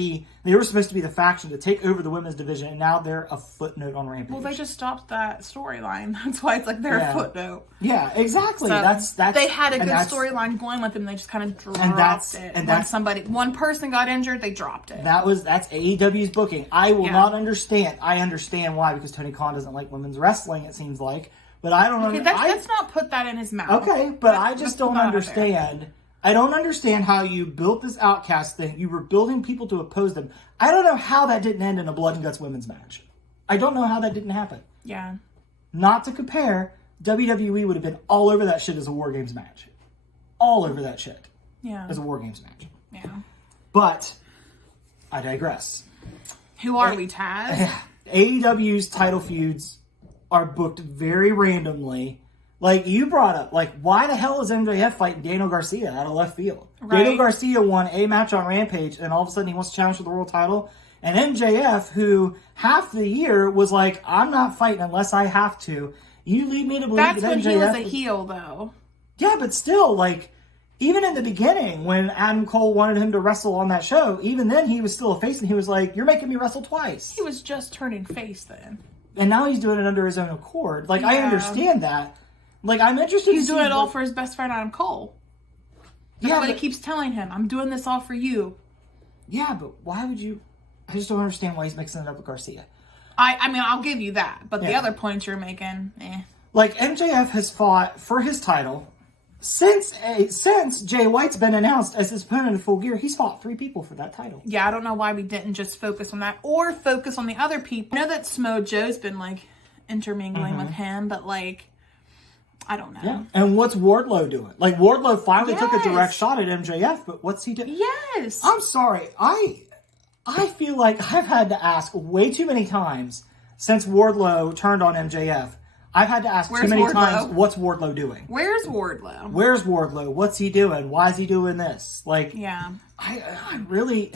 supposed to be the faction to take over the women's division, and now they're a footnote on Rampage. Well, they just stopped that storyline. That's why it's like they're a footnote. Yeah, exactly. So that's they had a good storyline going with them. They just kind of dropped it. And when one person got injured, they dropped it. That's AEW's booking. I will not understand. I understand why, because Tony Khan doesn't like women's wrestling, it seems like. But I don't understand. Let's not put that in his mouth. Okay, but I just don't understand. I don't understand how you built this Outcast thing. You were building people to oppose them. I don't know how that didn't end in a Blood and Guts women's match. I don't know how that didn't happen. Yeah. Not to compare, WWE would have been all over that shit as a War Games match. All over that shit. as a War Games match. Yeah. But I digress. Who are we, Taz? AEW's title feuds are booked very randomly. Like, you brought up, like, why the hell is MJF fighting Daniel Garcia out of left field? Right. Daniel Garcia won a match on Rampage, and all of a sudden he wants to challenge for the world title. And MJF, who half the year was like, I'm not fighting unless I have to. You lead me to believe That's that when MJF he was a heel, though. Yeah, but still, like, even in the beginning, when Adam Cole wanted him to wrestle on that show, even then he was still a face, and he was like, you're making me wrestle twice. He was just turning face then. And now he's doing it under his own accord. Like, I understand that. Like, I'm interested He's doing it all for his best friend, Adam Cole. That's what he keeps telling him. I'm doing this all for you. Yeah, but why would you... I just don't understand why he's mixing it up with Garcia. I mean, I'll give you that. But the other points you're making, Like, MJF has fought for his title since Jay White's been announced as his opponent in Full Gear. He's fought 3 people for that title. Yeah, I don't know why we didn't just focus on that or focus on the other people. I know that Smo Joe's been, like, intermingling with him, but, like... I don't know. Yeah. And what's Wardlow doing? Like, Wardlow finally took a direct shot at MJF, but what's he doing? Yes. I'm sorry. I feel like I've had to ask way too many times since Wardlow turned on MJF. I've had to ask too many times, what's Wardlow doing? Where's Wardlow? Where's Wardlow? What's he doing? Why is he doing this? Like, yeah. I really,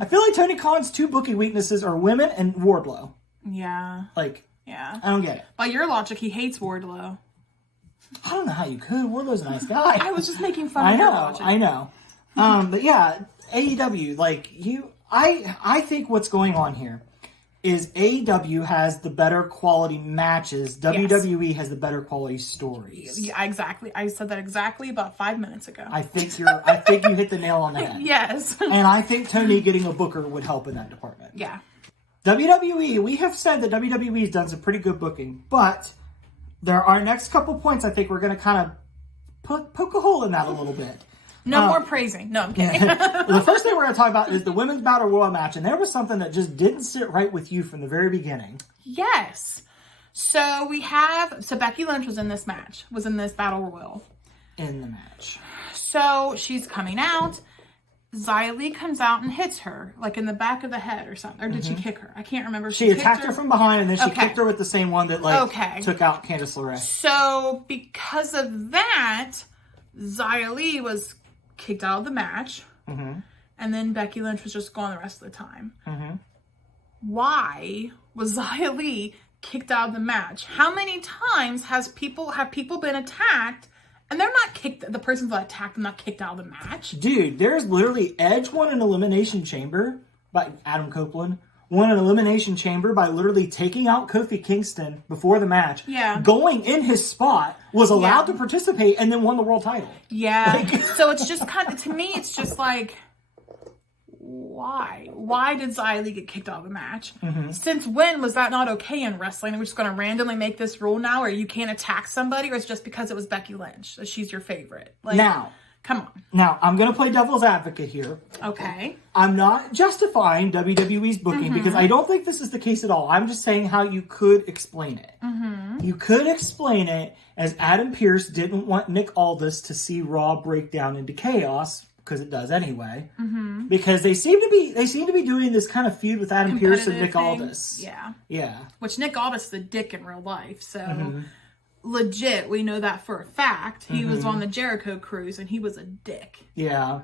I feel like Tony Khan's 2 booking weaknesses are women and Wardlow. Yeah. Like, yeah. I don't get it. By your logic, he hates Wardlow. I don't know how you could. Wardlow's a nice guy. I was just making fun of your logic. I know. But yeah, AEW, like, I think what's going on here is AEW has the better quality matches. WWE has the better quality stories. Yeah, exactly. I said that exactly about 5 minutes ago. I think you hit the nail on the head. Yes. And I think Tony getting a booker would help in that department. Yeah. WWE, we have said that WWE's done some pretty good booking, but there are next couple points I think we're going to kind of poke a hole in that a little bit. No more praising. No, I'm kidding. The first thing we're going to talk about is the Women's Battle Royal match, and there was something that just didn't sit right with you from the very beginning. Yes. So Becky Lynch was in this Battle Royal. In the match. So she's coming out. Xia Li comes out and hits her, like in the back of the head or something. Or did she kick her? I can't remember. She attacked her from behind, and then she kicked her with the same one that took out Candice LeRae. So because of that, Xia Li was kicked out of the match, and then Becky Lynch was just gone the rest of the time. Why was Xia Li kicked out of the match? How many times have people been attacked? And they're not kicked, the person that attacked them not kicked out of the match. Dude, there's literally Edge won an Elimination Chamber by Adam Copeland. Won an Elimination Chamber by literally taking out Kofi Kingston before the match. Yeah. Going in his spot, was allowed to participate, and then won the world title. Yeah. So it's just kind of, to me, it's just like, why? Why did Xia Li get kicked out of the match? Since when was that not okay in wrestling? Are we just going to randomly make this rule now where you can't attack somebody, or it's just because it was Becky Lynch that she's your favorite? Like, now, come on. Now, I'm going to play devil's advocate here. Okay. I'm not justifying WWE's booking because I don't think this is the case at all. I'm just saying how you could explain it. You could explain it as Adam Pearce didn't want Nick Aldis to see Raw break down into chaos, because it does anyway. Because they seem to be doing this kind of feud with Adam Pearce and Nick Aldis. Yeah. Yeah. Which Nick Aldis is a dick in real life, so legit, we know that for a fact. He was on the Jericho cruise and he was a dick. Yeah.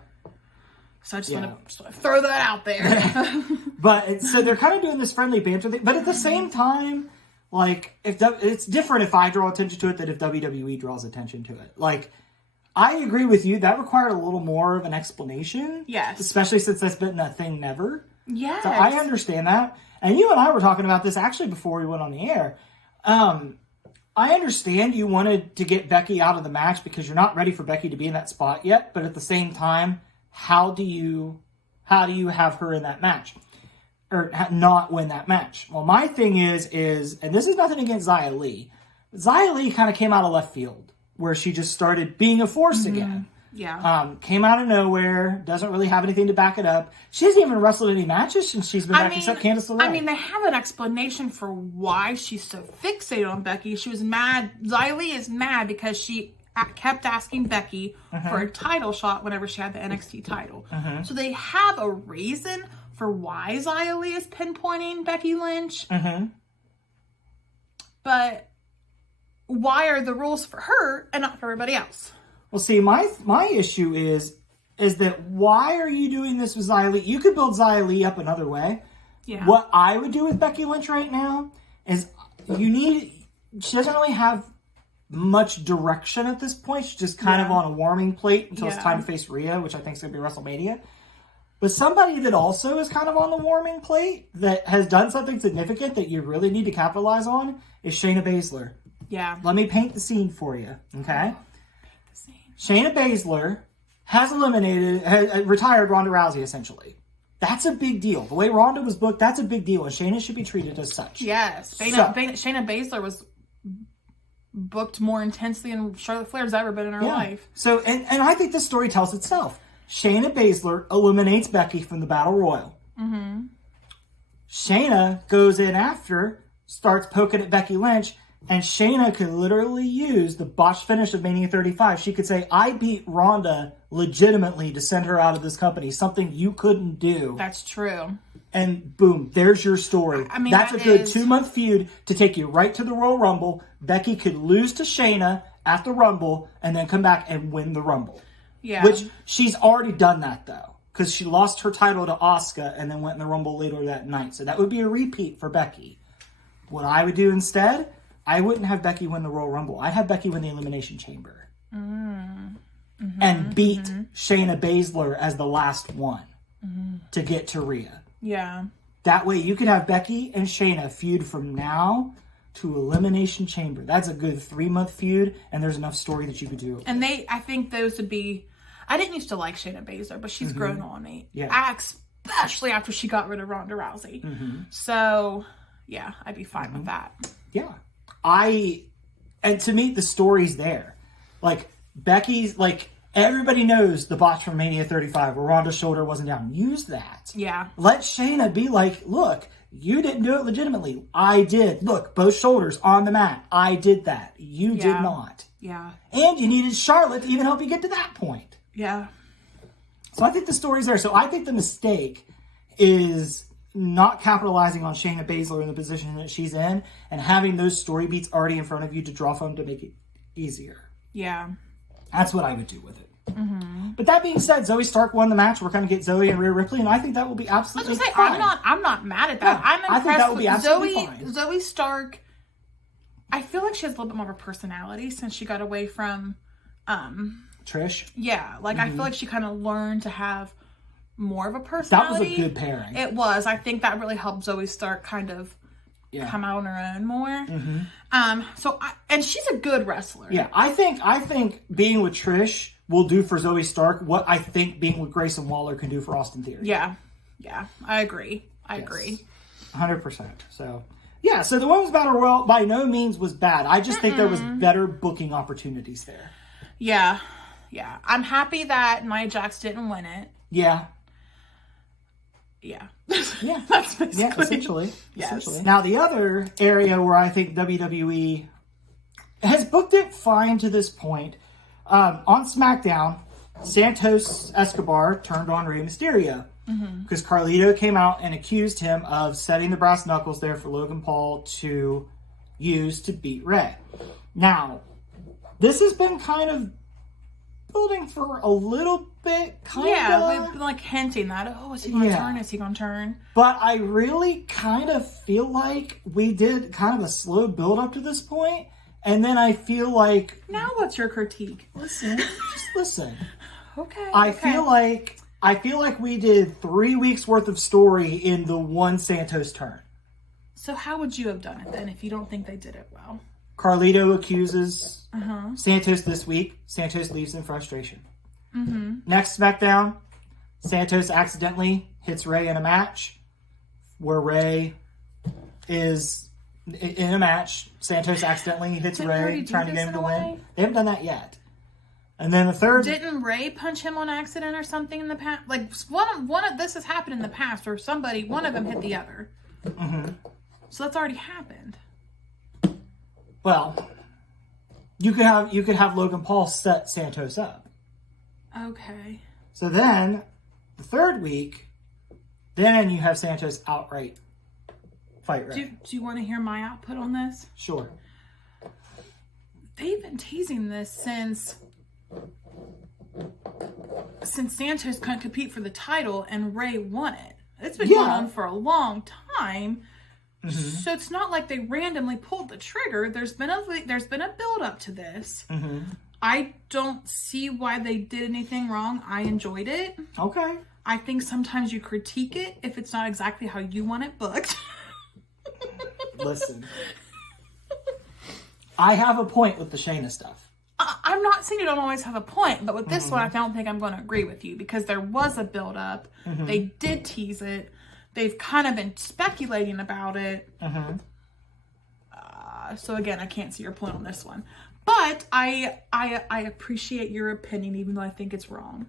So I just want to throw that out there. But so they're kind of doing this friendly banter thing, but at the same time, like, it's different if I draw attention to it than if WWE draws attention to it. Like, I agree with you. That required a little more of an explanation. Yes. Especially since that's been a thing never. Yes. So I understand that. And you and I were talking about this actually before we went on the air. I understand you wanted to get Becky out of the match because you're not ready for Becky to be in that spot yet. But at the same time, how do you have her in that match? Or not win that match? Well, my thing is, and this is nothing against Xia Li. Xia Li kind of came out of left field, where she just started being a force again. Yeah. Came out of nowhere, doesn't really have anything to back it up. She hasn't even wrestled any matches since she's been back, except Candice LeRae. I mean, they have an explanation for why she's so fixated on Becky. She was mad. Xia Li is mad because she kept asking Becky for a title shot whenever she had the NXT title. So they have a reason for why Xia Li is pinpointing Becky Lynch. But why are the rules for her and not for everybody else? Well, see, my issue is that why are you doing this with Xia Li? You could build Xia Li up another way. Yeah. What I would do with Becky Lynch right now is she doesn't really have much direction at this point. She's just kind of on a warming plate until it's time to face Rhea, which I think is going to be WrestleMania. But somebody that also is kind of on the warming plate that has done something significant that you really need to capitalize on is Shayna Baszler. Yeah. Let me paint the scene for you, okay? Shayna Baszler has retired Ronda Rousey, essentially. That's a big deal. The way Ronda was booked, that's a big deal, and Shayna should be treated as such. Yes. Shayna Baszler was booked more intensely than Charlotte Flair's ever been in her life. So, and I think this story tells itself. Shayna Baszler eliminates Becky from the Battle Royal. Shayna goes in after, starts poking at Becky Lynch, and Shayna could literally use the botched finish of Mania 35. She could say, I beat Ronda legitimately to send her out of this company, something you couldn't do. That's true. And boom, there's your story. I mean, that's a good 2-month feud to take you right to the Royal Rumble. Becky could lose to Shayna at the Rumble and then come back and win the Rumble. Yeah. Which she's already done that, though, because she lost her title to Asuka and then went in the Rumble later that night. So that would be a repeat for Becky. What I would do instead, I wouldn't have Becky win the Royal Rumble. I'd have Becky win the Elimination Chamber. And beat Shayna Baszler as the last one to get to Rhea. Yeah. That way you could have Becky and Shayna feud from now to Elimination Chamber. That's a good 3-month feud, and there's enough story that you could do. And I think those would be... I didn't used to like Shayna Baszler, but she's grown on me. Yeah. Especially after she got rid of Ronda Rousey. So, yeah, I'd be fine with that. Yeah. And to me, the story's there. Like, Becky's, like, everybody knows the botch from Mania 35 where Ronda's shoulder wasn't down. Use that. Yeah. Let Shayna be like, look, you didn't do it legitimately. I did. Look, both shoulders on the mat. I did that. You did not. Yeah. And you needed Charlotte to even help you get to that point. Yeah. So I think the story's there. So I think the mistake is not capitalizing on Shayna Baszler in the position that she's in and having those story beats already in front of you to draw from to make it easier. Yeah. That's what I would do with it. But that being said, Zoe Stark won the match. We're going to get Zoe and Rhea Ripley, and I think that will be absolutely fine. I'm not mad at that. Yeah, I'm impressed I think that will be absolutely Zoe. fine. Zoe Stark. I feel like she has a little bit more of a personality since she got away from Trish. Yeah, like I feel like she kind of learned to have more of a personality. That was a good pairing. It was. I think that really helped Zoe Stark kind of come out on her own more. And she's a good wrestler. Yeah, I think being with Trish will do for Zoe Stark what I think being with Grayson Waller can do for Austin Theory. Yeah, I agree. I agree. 100%. So, yeah, so the Women's Battle Royal by no means was bad. I just think there was better booking opportunities there. Yeah. I'm happy that Nia Jax didn't win it. Yeah. Yeah. That's basically. Essentially. Now, the other area where I think WWE has booked it fine to this point, on SmackDown, Santos Escobar turned on Rey Mysterio because Carlito came out and accused him of setting the brass knuckles there for Logan Paul to use to beat Rey. Now, this has been kind of building for a little bit, Yeah, we've been like hinting that, is he going to turn? Is he going to turn? But I really kind of feel like we did kind of a slow build up to this point. And then I feel like... Now what's your critique? Just listen. Okay. I feel like we did 3 weeks worth of story in the one Santos turn. So how would you have done it then if you don't think they did it well? Carlito accuses Santos this week. Santos leaves in frustration. Next SmackDown, Santos accidentally hits Rey in a match where Rey is... In a match, Santos accidentally hits Rey, trying to get him to win. They haven't done that yet. And then the third... Didn't Rey punch him on accident or something in the past? Like, one of this has happened in the past, or one of them hit the other. So that's already happened. Well, You could have Logan Paul set Santos up. Okay. So then, the third week, then you have Santos outright fight Ray. Do you want to hear my output on this? Sure. They've been teasing this since Santos couldn't compete for the title and Ray won it. It's been going on for a long time. Mm-hmm. So it's not like they randomly pulled the trigger. There's been a build up to this. Mm-hmm. I don't see why they did anything wrong. I enjoyed it. Okay. I think sometimes you critique it if it's not exactly how you want it booked. Listen. I have a point with the Shayna stuff. I'm not saying you don't always have a point, but with this one, I don't think I'm going to agree with you because there was a build up. Mm-hmm. They did tease it. They've kind of been speculating about it. Mm-hmm. So again, I can't see your point on this one, but I appreciate your opinion, even though I think it's wrong.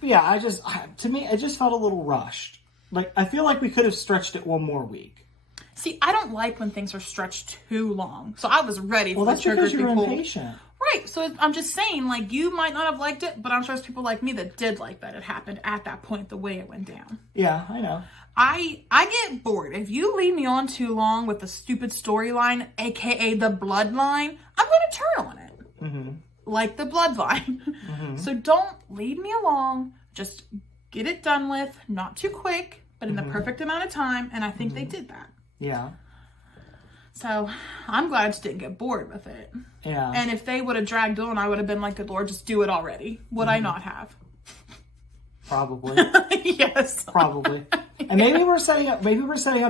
Yeah, to me, it just felt a little rushed. Like, I feel like we could have stretched it one more week. See, I don't like when things are stretched too long. So I was ready for the trigger to be pulled. Impatient. Right. So I'm just saying, like, you might not have liked it, but I'm sure there's people like me that did like that it happened at that point, the way it went down. Yeah, I know. I get bored. If you leave me on too long with the stupid storyline, aka the bloodline, I'm going to turn on it. Mm-hmm. Like the bloodline. Mm-hmm. So don't leave me along. Just get it done with. Not too quick, but in the perfect amount of time. And I think they did that. Yeah. So I'm glad I just didn't get bored with it. Yeah. And if they would have dragged on, I would have been like, good Lord, just do it already. Would I not have? Probably. Yes. Probably. And maybe we're setting up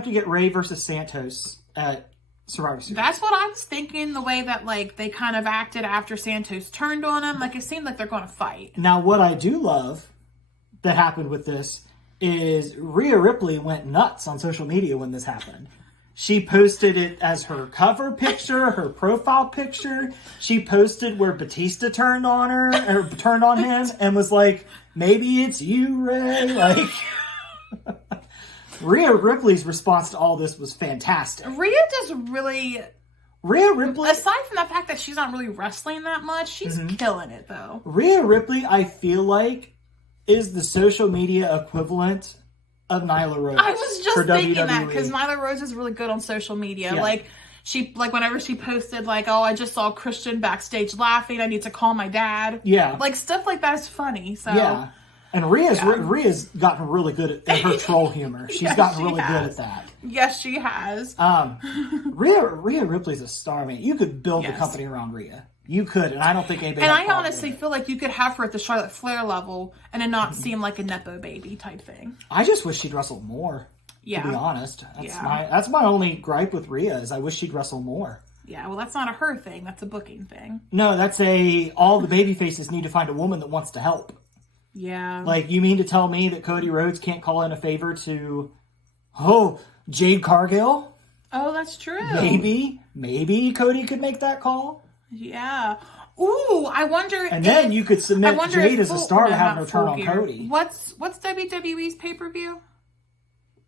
to get Ray versus Santos at Survivor Series. That's what I was thinking, the way that like they kind of acted after Santos turned on him. Like it seemed like they're going to fight. Now what I do love that happened with this is Rhea Ripley went nuts on social media when this happened. She posted it as her cover picture, her profile picture. She posted where Batista turned on him, and was like, "Maybe it's you, Ray." Like, Rhea Ripley's response to all this was fantastic. Rhea Ripley, aside from the fact that she's not really wrestling that much, she's killing it though. Rhea Ripley, I feel like, is the social media equivalent of Nyla Rose. I was just thinking WWE. that because Nyla Rose is really good on social media. Yeah. Like whenever she posted like, "Oh, I just saw Christian backstage laughing. I need to call my dad." Yeah, like stuff like that is funny. So yeah, and Rhea's gotten really good at her troll humor. She's gotten really good at that. Yes, she has. Rhea Ripley's a star, man. You could build a company around Rhea. You could, and I don't think anybody. And I honestly feel like you could have her at the Charlotte Flair level and it not seem like a nepo baby type thing. I just wish she'd wrestle more. Yeah. To be honest, that's my only gripe with Rhea is I wish she'd wrestle more. Yeah, well, that's not a her thing. That's a booking thing. No, that's all the baby faces need to find a woman that wants to help. Yeah. Like, you mean to tell me that Cody Rhodes can't call in a favor to, Jade Cargill? Oh, that's true. Maybe Cody could make that call. Yeah. Ooh, I wonder. And then you could submit Jade as a star to have her turn on Cody. What's WWE's pay-per-view?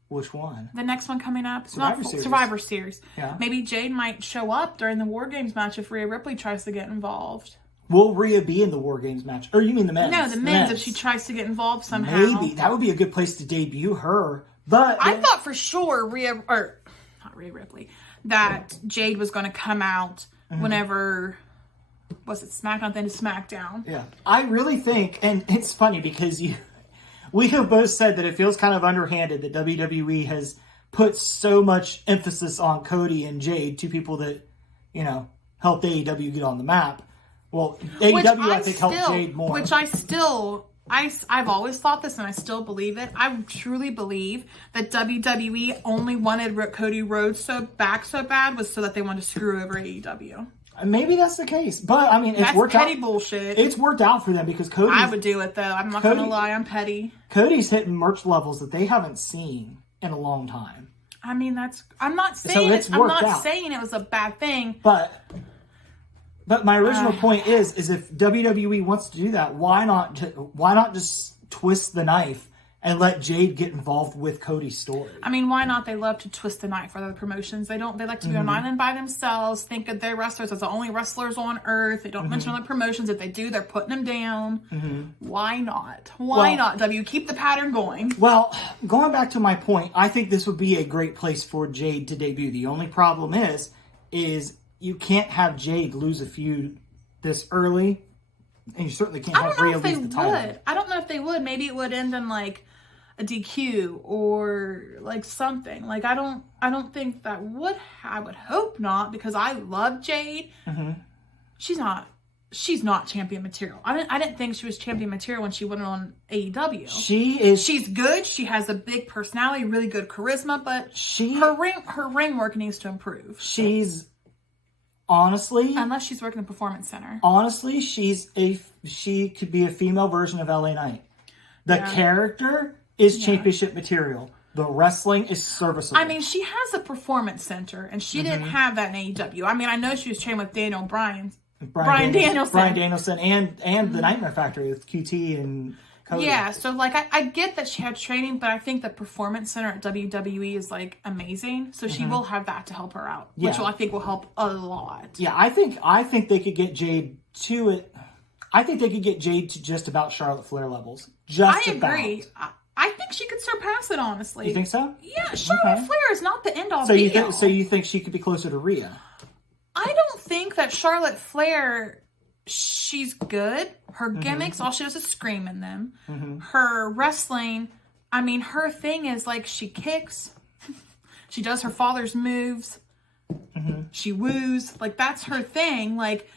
Which one? The next one coming up. Survivor Series. Yeah. Maybe Jade might show up during the War Games match if Rhea Ripley tries to get involved. Will Rhea be in the War Games match? Or you mean the men's? No, the men's if she tries to get involved somehow. Maybe. That would be a good place to debut her. But I thought for sure not Rhea Ripley, that Jade was going to come out whenever, was it SmackDown, then to SmackDown? Yeah. I really think, and it's funny because we have both said that it feels kind of underhanded that WWE has put so much emphasis on Cody and Jade, two people that, helped AEW get on the map. Well, AEW, I think, helped Jade more. Which I've always thought this, and I still believe it. I truly believe that WWE only wanted Cody Rhodes so bad was so that they wanted to screw over AEW. Maybe that's the case, but I mean, that's petty bullshit. It's worked out for them because Cody. I would do it though. I'm not going to lie. I'm petty. Cody's hitting merch levels that they haven't seen in a long time. I mean, I'm not saying saying it was a bad thing, but my original point is if WWE wants to do that, why not just twist the knife and let Jade get involved with Cody's story. I mean, why not? They love to twist the night for other promotions. They like to be on an island by themselves, think of their wrestlers as the only wrestlers on earth. They don't mention other promotions. If they do, they're putting them down. Why not? Why not, W? Keep the pattern going. Well, going back to my point, I think this would be a great place for Jade to debut. The only problem is you can't have Jade lose a feud this early, and you certainly can't have Rhea lose the title. I don't know if they would. Maybe it would end in like a DQ or like something. Like I don't think that would. I would hope not, because I love Jade. She's not champion material. I didn't think she was champion material when she went on AEW. She's good. She has a big personality, really good charisma, but her ring work needs to improve. Honestly, unless she's working in the Performance Center. Honestly, she could be a female version of LA Knight. The character is championship material. The wrestling is serviceable. I mean, she has a Performance Center, and she didn't have that in AEW. I mean, I know she was trained with Brian Danielson and the Nightmare Factory with QT and Cody. Yeah, so like I get that she had training, but I think the Performance Center at WWE is like amazing. So she will have that to help her out, which I think will help a lot. Yeah, I think they could get Jade to it. I think they could get Jade to just about Charlotte Flair levels. I agree. I think she could surpass it, honestly. You think so? Yeah, Charlotte Flair is not the end all so be you all. So you think she could be closer to Rhea? I don't think that Charlotte Flair, she's good. Her gimmicks, all she does is scream in them. Her wrestling, I mean, her thing is like she kicks. She does her father's moves. She woos. Like, that's her thing. Like,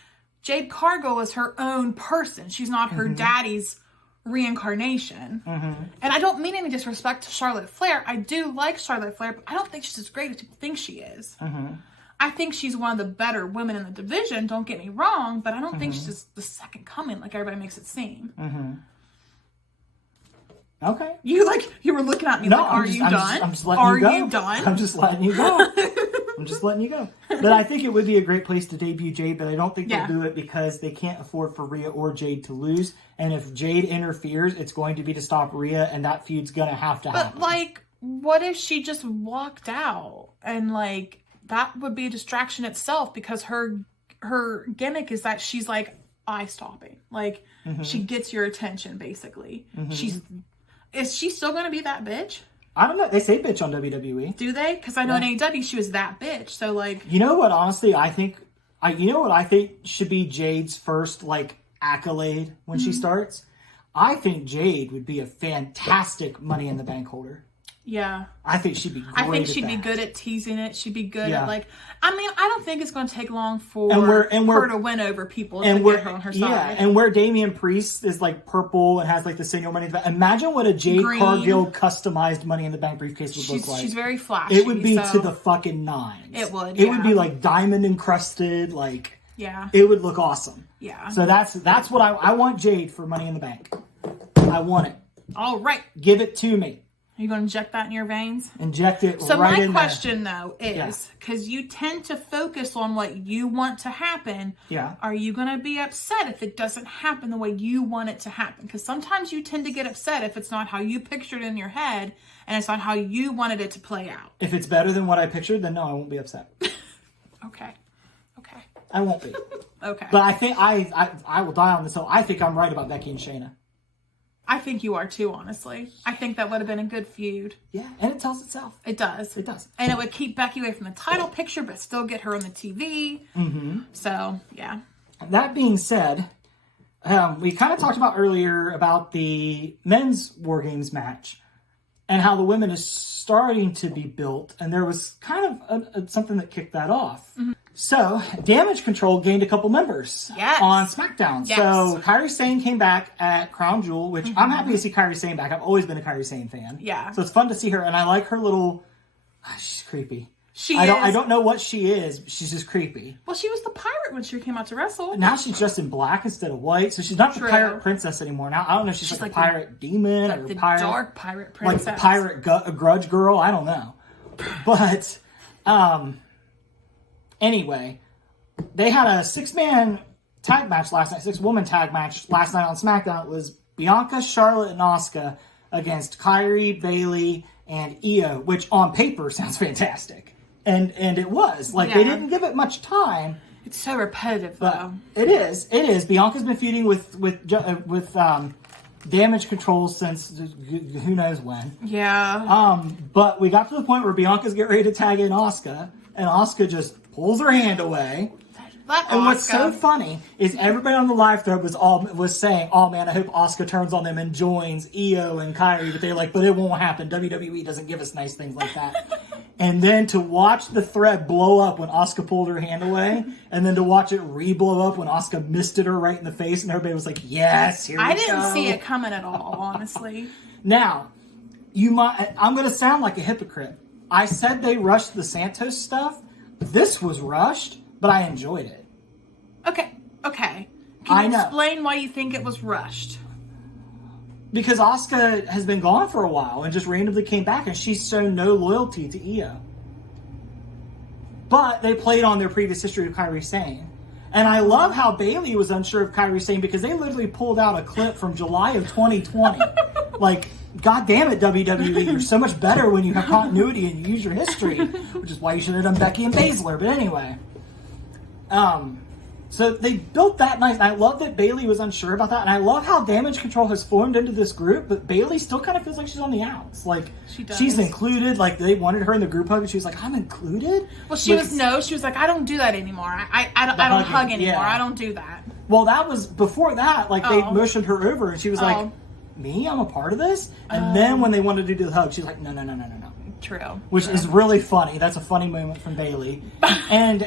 Jade Cargill is her own person. She's not her daddy's reincarnation. And I don't mean any disrespect to Charlotte Flair. I do like Charlotte Flair, but I don't think she's as great as people think she is. I think she's one of the better women in the division, don't get me wrong, but I don't think she's just the second coming like everybody makes it seem. Okay. You were looking at me are you done? I'm just letting you go. Are you done? I'm just letting you go. I'm just letting you go. But I think it would be a great place to debut Jade, but I don't think they'll do it because they can't afford for Rhea or Jade to lose. And if Jade interferes, it's going to be to stop Rhea, and that feud's going to have to happen. But, like, what if she just walked out? And, like, that would be a distraction itself, because her gimmick is that she's, like, eye-stopping. Like, she gets your attention, basically. Is she still going to be that bitch? I don't know. They say bitch on WWE. Do they? Because I know in AEW she was that bitch. So, like... You know what, honestly, I think should be Jade's first, like, accolade when she starts? I think Jade would be a fantastic Money in the Bank holder. Yeah. I think she'd be great I think she'd be good at teasing it. She'd be good at, like... I mean, I don't think it's going to take long for her to win over people and get her on her side. Yeah, and where Damian Priest is, like, purple and has, like, the single Money in the Bank. Imagine what a Jade Cargill customized Money in the Bank briefcase would look like. She's very flashy. It would be to the fucking nines. It would, It would be, like, diamond encrusted, like... Yeah. It would look awesome. Yeah. So that's what I want Jade for Money in the Bank. I want it. All right. Give it to me. Are you going to inject that in your veins? Inject it so right in there. So my question, though, is, because you tend to focus on what you want to happen, are you going to be upset if it doesn't happen the way you want it to happen? Because sometimes you tend to get upset if it's not how you pictured it in your head, and it's not how you wanted it to play out. If it's better than what I pictured, then no, I won't be upset. Okay. I won't be. Okay. But I think I will die on this hill. I think I'm right about Becky and Shayna. I think you are too, honestly. I think that would have been a good feud. Yeah, and it tells itself. It does. It does. And it would keep Becky away from the title picture, but still get her on the TV. So, yeah. That being said, we kind of talked about earlier about the men's War Games match and how the women is starting to be built. And there was kind of something that kicked that off. So, Damage Control gained a couple members on SmackDown. Yes. So, Kairi Sane came back at Crown Jewel, which I'm happy to see Kairi Sane back. I've always been a Kairi Sane fan. Yeah. So, it's fun to see her. And I like her little... she's creepy. I don't know what she is, but she's just creepy. Well, she was the pirate when she came out to wrestle. Now she's dressed in black instead of white, so she's not the pirate princess anymore. Now, I don't know if she's like a pirate demon or the pirate... dark pirate princess. Like the pirate grudge girl. I don't know. But... Anyway, they had a 6-man tag match last night, 6-woman tag match last night on SmackDown. It was Bianca, Charlotte, and Asuka against Kyrie, Bailey, and Io, which on paper sounds fantastic. And it was. Like, they didn't give it much time. It's so repetitive, though. It is. Bianca's been feuding with Damage Control since who knows when. Yeah. But we got to the point where Bianca's getting ready to tag in Asuka, and Asuka just pulls her hand away. And what's so funny is everybody on the live thread was saying, "Oh man, I hope Asuka turns on them and joins Io and Kyrie," but they're like, "But it won't happen. WWE doesn't give us nice things like that." And then to watch the thread blow up when Asuka pulled her hand away, and then to watch it re-blow up when Asuka misted her right in the face, and everybody was like, "Yes, here we go." I didn't see it coming at all, honestly. Now, I'm going to sound like a hypocrite. I said they rushed the Santos stuff. This was rushed, but I enjoyed it. Okay. Can you explain why you think it was rushed? Because Asuka has been gone for a while and just randomly came back, and she's shown no loyalty to Io. But they played on their previous history of Kairi Sane. And I love how Bailey was unsure of Kairi Sane because they literally pulled out a clip from July of 2020. Like, God damn it, WWE, you're so much better when you have continuity and you use your history. Which is why you should have done Becky and Baszler. But anyway. So they built that nice, and I love that Bailey was unsure about that, and I love how Damage Control has formed into this group, but Bailey still kind of feels like she's on the outs. Like, she's included, like, they wanted her in the group hug, and she was like, I'm included? Well, she was like, I don't do that anymore. I don't hug anymore. Yeah. I don't do that. Well, that was, before that, like, they motioned her over, and she was like, me? I'm a part of this? And then when they wanted to do the hug, she's like, no. True. Which is really funny. That's a funny moment from Bailey. and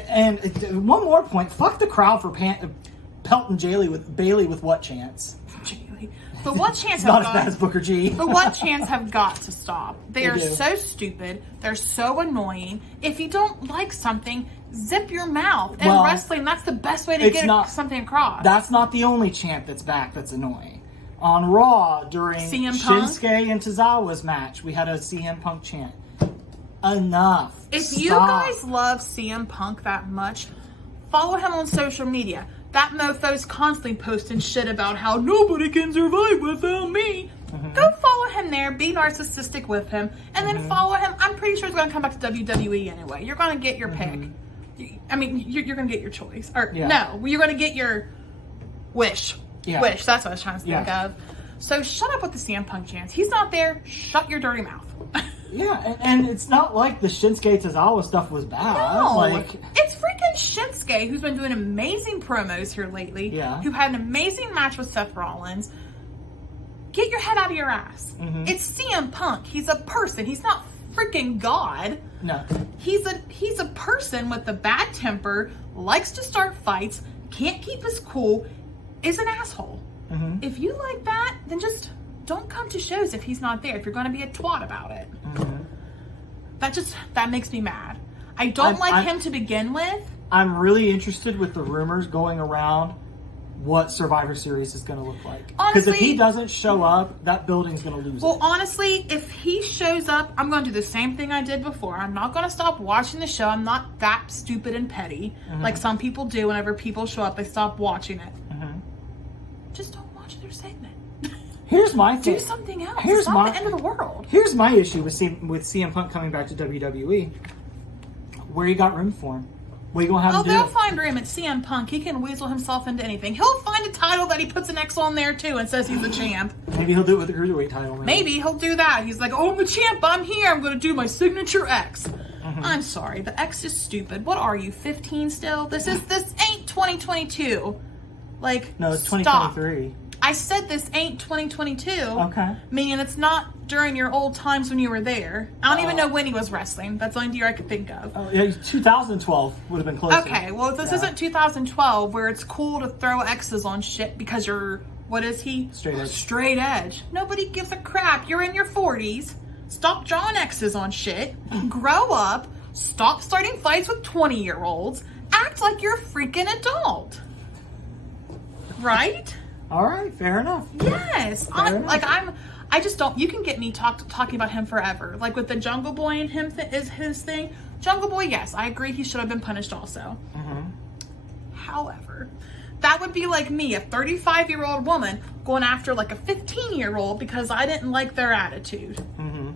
one more point. Fuck the crowd for pelting Bailey with what chance? But what chance not as bad as Booker G. But what chance have got to stop? They are so stupid. They're so annoying. If you don't like something, zip your mouth. In wrestling, that's the best way to get something across. That's not the only chant that's back that's annoying. On Raw, during Shinsuke and Tozawa's match, we had a CM Punk chant. Enough. If you guys love CM Punk that much, follow him on social media. That mofo's constantly posting shit about how nobody can survive without me. Mm-hmm. Go follow him there. Be narcissistic with him. And then follow him. I'm pretty sure he's going to come back to WWE anyway. You're going to get your pick. I mean, you're going to get your choice. Or no, you're going to get your wish. Yeah. Wish. That's what I was trying to think of. So shut up with the CM Punk chance. He's not there. Shut your dirty mouth. Yeah, and it's not like the Shinsuke Tozawa stuff was bad. No, like, it's freaking Shinsuke, who's been doing amazing promos here lately. Yeah. Who had an amazing match with Seth Rollins. Get your head out of your ass. Mm-hmm. It's CM Punk. He's a person. He's not freaking God. No. He's a person with a bad temper, likes to start fights, can't keep his cool, is an asshole. Mm-hmm. If you like that, then just don't come to shows if he's not there, if you're going to be a twat about it. Mm-hmm. That makes me mad. I don't like him to begin with. I'm really interested with the rumors going around what Survivor Series is going to look like. Because if he doesn't show up, that building's going to lose it. Well, honestly, if he shows up, I'm going to do the same thing I did before. I'm not going to stop watching the show. I'm not that stupid and petty. Mm-hmm. Like some people do. Whenever people show up, they stop watching it. Mm-hmm. Just don't watch their segment. Here's my thing. Do something else. It's not the end of the world. Here's my issue with CM Punk coming back to WWE. Where you got room for him? What are you going to have to do? They'll find room at CM Punk. He can weasel himself into anything. He'll find a title that he puts an X on there, too, and says he's the champ. Maybe he'll do it with the Cruiserweight title. Maybe he'll do that. He's like, I'm the champ. I'm here. I'm going to do my signature X. Mm-hmm. I'm sorry. The X is stupid. What are you, 15 still? This ain't 2022. Like, no, it's 2023. I said this ain't 2022. Okay. Meaning it's not during your old times when you were there. I don't even know when he was wrestling. That's the only year I could think of. Oh, yeah, 2012 would have been closer. Okay, well, this isn't 2012 where it's cool to throw X's on shit because you're, what is he? Straight edge. Straight edge. Nobody gives a crap. You're in your 40s. Stop drawing X's on shit. Grow up. Stop starting fights with 20-year-olds. Act like you're a freaking adult. Right? All right, fair enough. Yes. I just don't, you can get me talking about him forever. Like with the Jungle Boy and him is his thing. Jungle Boy, yes, I agree he should have been punished also. Mm-hmm. However, That would be like me, a 35-year-old woman going after like a 15-year-old because I didn't like their attitude. Mm-hmm.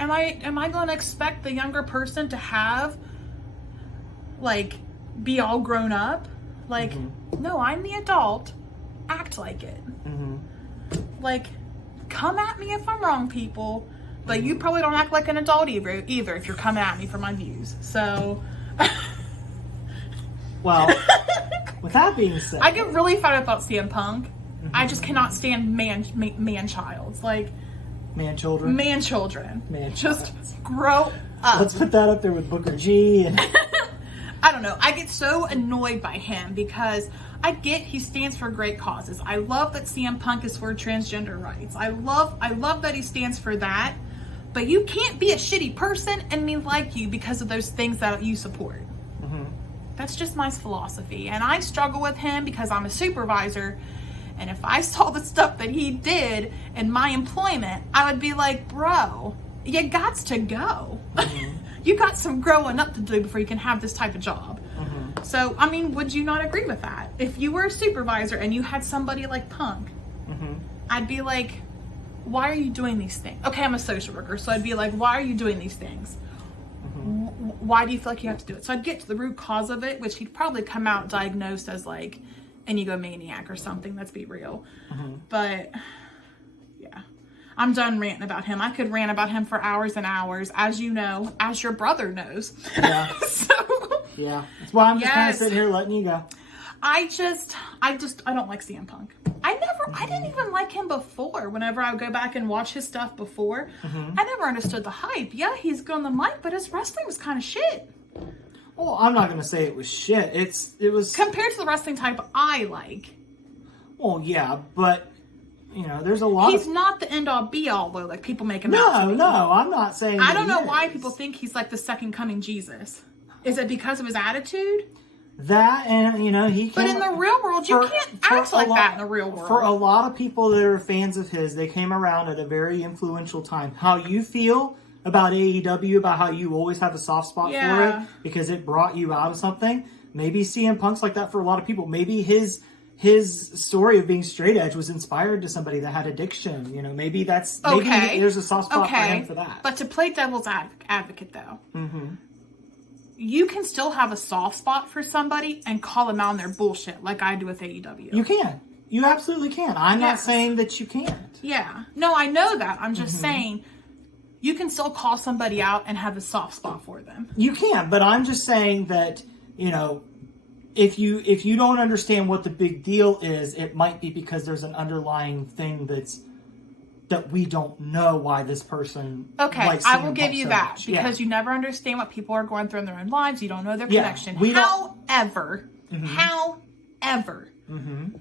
Am I going to expect the younger person to have, like, be all grown up? Like, no, I'm the adult. Act like it. Mm-hmm. Like, come at me if I'm wrong, people. But you probably don't act like an adult either if you're coming at me for my views. So... Well, with that being said... I get really fired up about CM Punk. I just cannot stand man-childs. Like... Man-children? Man-children. Man-children. Just grow up. Let's put that up there with Booker G. And... I don't know. I get so annoyed by him because I get he stands for great causes. I love that CM Punk is for transgender rights. I love that he stands for that. But you can't be a shitty person and me like you because of those things that you support. That's just my philosophy. And I struggle with him because I'm a supervisor. And if I saw the stuff that he did in my employment, I would be like, bro, you gots to go. You got some growing up to do before you can have this type of job. So, I mean, would you not agree with that? If you were a supervisor and you had somebody like Punk, I'd be like, why are you doing these things? Okay, I'm a social worker, so I'd be like, why are you doing these things? Why do you feel like you have to do it? So I'd get to the root cause of it, which he'd probably come out diagnosed as like an egomaniac or something. Let's be real. But yeah, I'm done ranting about him. I could rant about him for hours and hours, as you know, as your brother knows. Yeah. Yeah. That's why I'm just kind of Yes. sitting here letting you go. I don't like CM Punk. I didn't even like him before. Whenever I would go back and watch his stuff before, I never understood the hype. Yeah, he's good on the mic, but his wrestling was kind of shit. Well, I'm not going to say it was shit. It was... Compared to the wrestling type I like. Well, yeah, but, you know, there's a lot He's not the end-all be-all, though, like people make him out to No, be. no, I'm not saying I that don't he know is. why people think he's like the second coming Jesus. Is it because of his attitude? That, and, you know, he But came... in the real world, you can't act like that in the real world. For a lot of people that are fans of his, they came around at a very influential time. How you feel about AEW, about how you always have a soft spot for it, because it brought you out of something. Maybe CM Punk's like that for a lot of people. Maybe his story of being straight edge was inspired to somebody that had addiction. You know, maybe there's a soft spot for him for that. But to play devil's advocate, though, you can still have a soft spot for somebody and call them out on their bullshit, like I do with AEW. You can. You absolutely can. I'm not saying that you can't. Yeah. No, I know that. I'm just saying you can still call somebody out and have a soft spot for them. You can, but I'm just saying that, you know, if you don't understand what the big deal is, it might be because there's an underlying thing that we don't know why this person likes I will CM give Punk you so that much. because you never understand what people are going through in their own lives. You don't know their connection. However,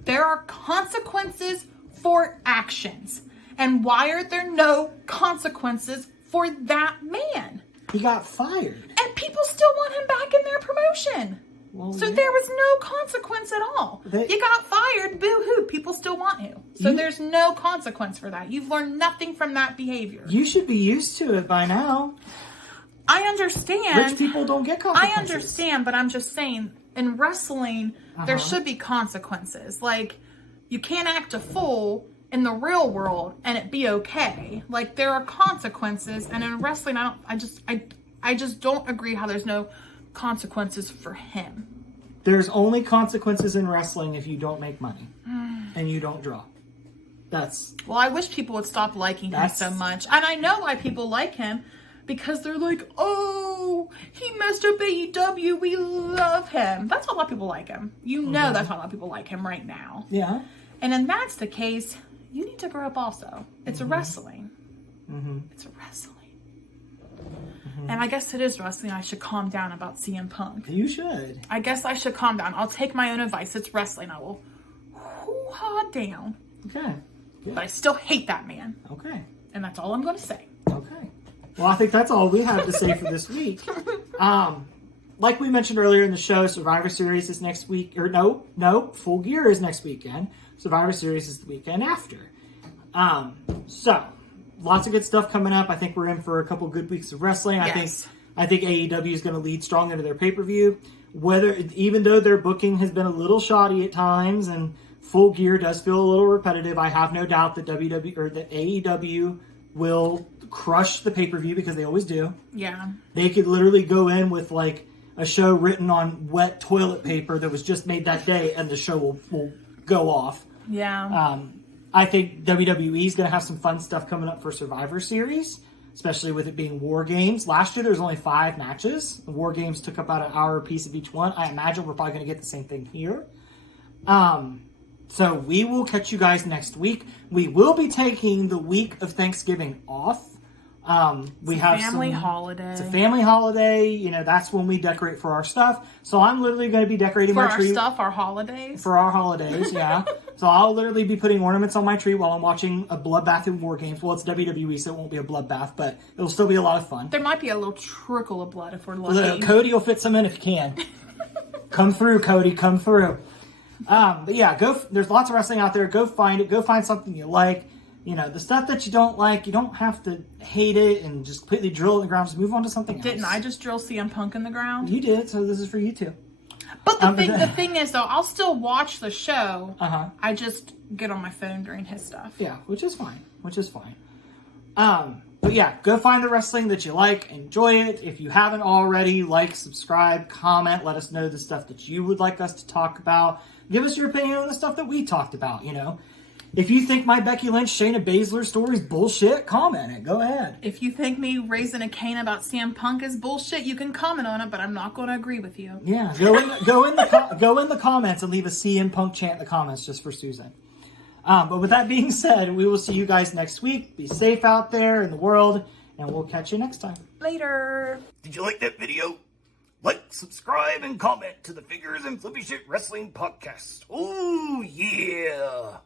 there are consequences for actions. And why are there no consequences for that man? He got fired. And people still want him back in their promotion. Well, So there was no consequence at all. You got fired, boo-hoo, people still want you. So there's no consequence for that. You've learned nothing from that behavior. You should be used to it by now. I understand. Rich people don't get consequences. I understand, but I'm just saying, in wrestling, there should be consequences. Like, you can't act a fool in the real world and it be okay. Like, there are consequences, and in wrestling, I just don't agree how there's no consequences for him. There's only consequences in wrestling if you don't make money and you don't draw. Well, I wish people would stop liking him so much. And I know why people like him, because they're like, oh, he messed up AEW, we love him. That's why a lot of people like him. You know that's why a lot of people like him right now. Yeah. And if that's the case, you need to grow up also. It's a wrestling. It's a wrestling. And I guess it is wrestling. I should calm down about CM Punk. You should. I guess I should calm down. I'll take my own advice. It's wrestling. I will hoo-ha down. Okay. Good. But I still hate that man. Okay. And that's all I'm going to say. Okay. Well, I think that's all we have to say for this week. Like we mentioned earlier in the show, Survivor Series is next week. Or no, Full Gear is next weekend. Survivor Series is the weekend after. So, lots of good stuff coming up. I think we're in for a couple good weeks of wrestling. Yes. I think AEW is going to lead strong into their pay-per-view. even though their booking has been a little shoddy at times and Full Gear does feel a little repetitive, I have no doubt that that AEW will crush the pay-per-view because they always do. Yeah. They could literally go in with like a show written on wet toilet paper that was just made that day, and the show will go off. Yeah. I think WWE is going to have some fun stuff coming up for Survivor Series, especially with it being War Games. Last year there was only 5 matches. The War Games took about an hour a piece of each one. I imagine we're probably going to get the same thing here. So we will catch you guys next week. We will be taking the week of Thanksgiving off. We have family holiday. It's a family holiday. You know, that's when we decorate for our stuff. So I'm literally going to be decorating for my tree. For our stuff, our holidays? For our holidays, yeah. So I'll literally be putting ornaments on my tree while I'm watching a bloodbath in War Games. Well, it's WWE, so it won't be a bloodbath, but it'll still be a lot of fun. There might be a little trickle of blood if we're lucky. Cody will fit some in if you can. Come through, Cody. Come through. But yeah, there's lots of wrestling out there. Go find it. Go find something you like. You know, the stuff that you don't like, you don't have to hate it and just completely drill it in the ground. Just move on to something else. Didn't I just drill CM Punk in the ground? You did, so this is for you too. But the thing is, though, I'll still watch the show. Uh-huh. I just get on my phone during his stuff. Yeah, which is fine. But yeah, go find the wrestling that you like. Enjoy it. If you haven't already, like, subscribe, comment. Let us know the stuff that you would like us to talk about. Give us your opinion on the stuff that we talked about, you know. If you think my Becky Lynch, Shayna Baszler story is bullshit, comment it. Go ahead. If you think me raising a cane about CM Punk is bullshit, you can comment on it, but I'm not going to agree with you. Yeah, go in the comments and leave a CM Punk chant in the comments just for Susan. But with that being said, we will see you guys next week. Be safe out there in the world, and we'll catch you next time. Later. Did you like that video? Like, subscribe, and comment to the Figures and Flippy Shit Wrestling Podcast. Oh, yeah.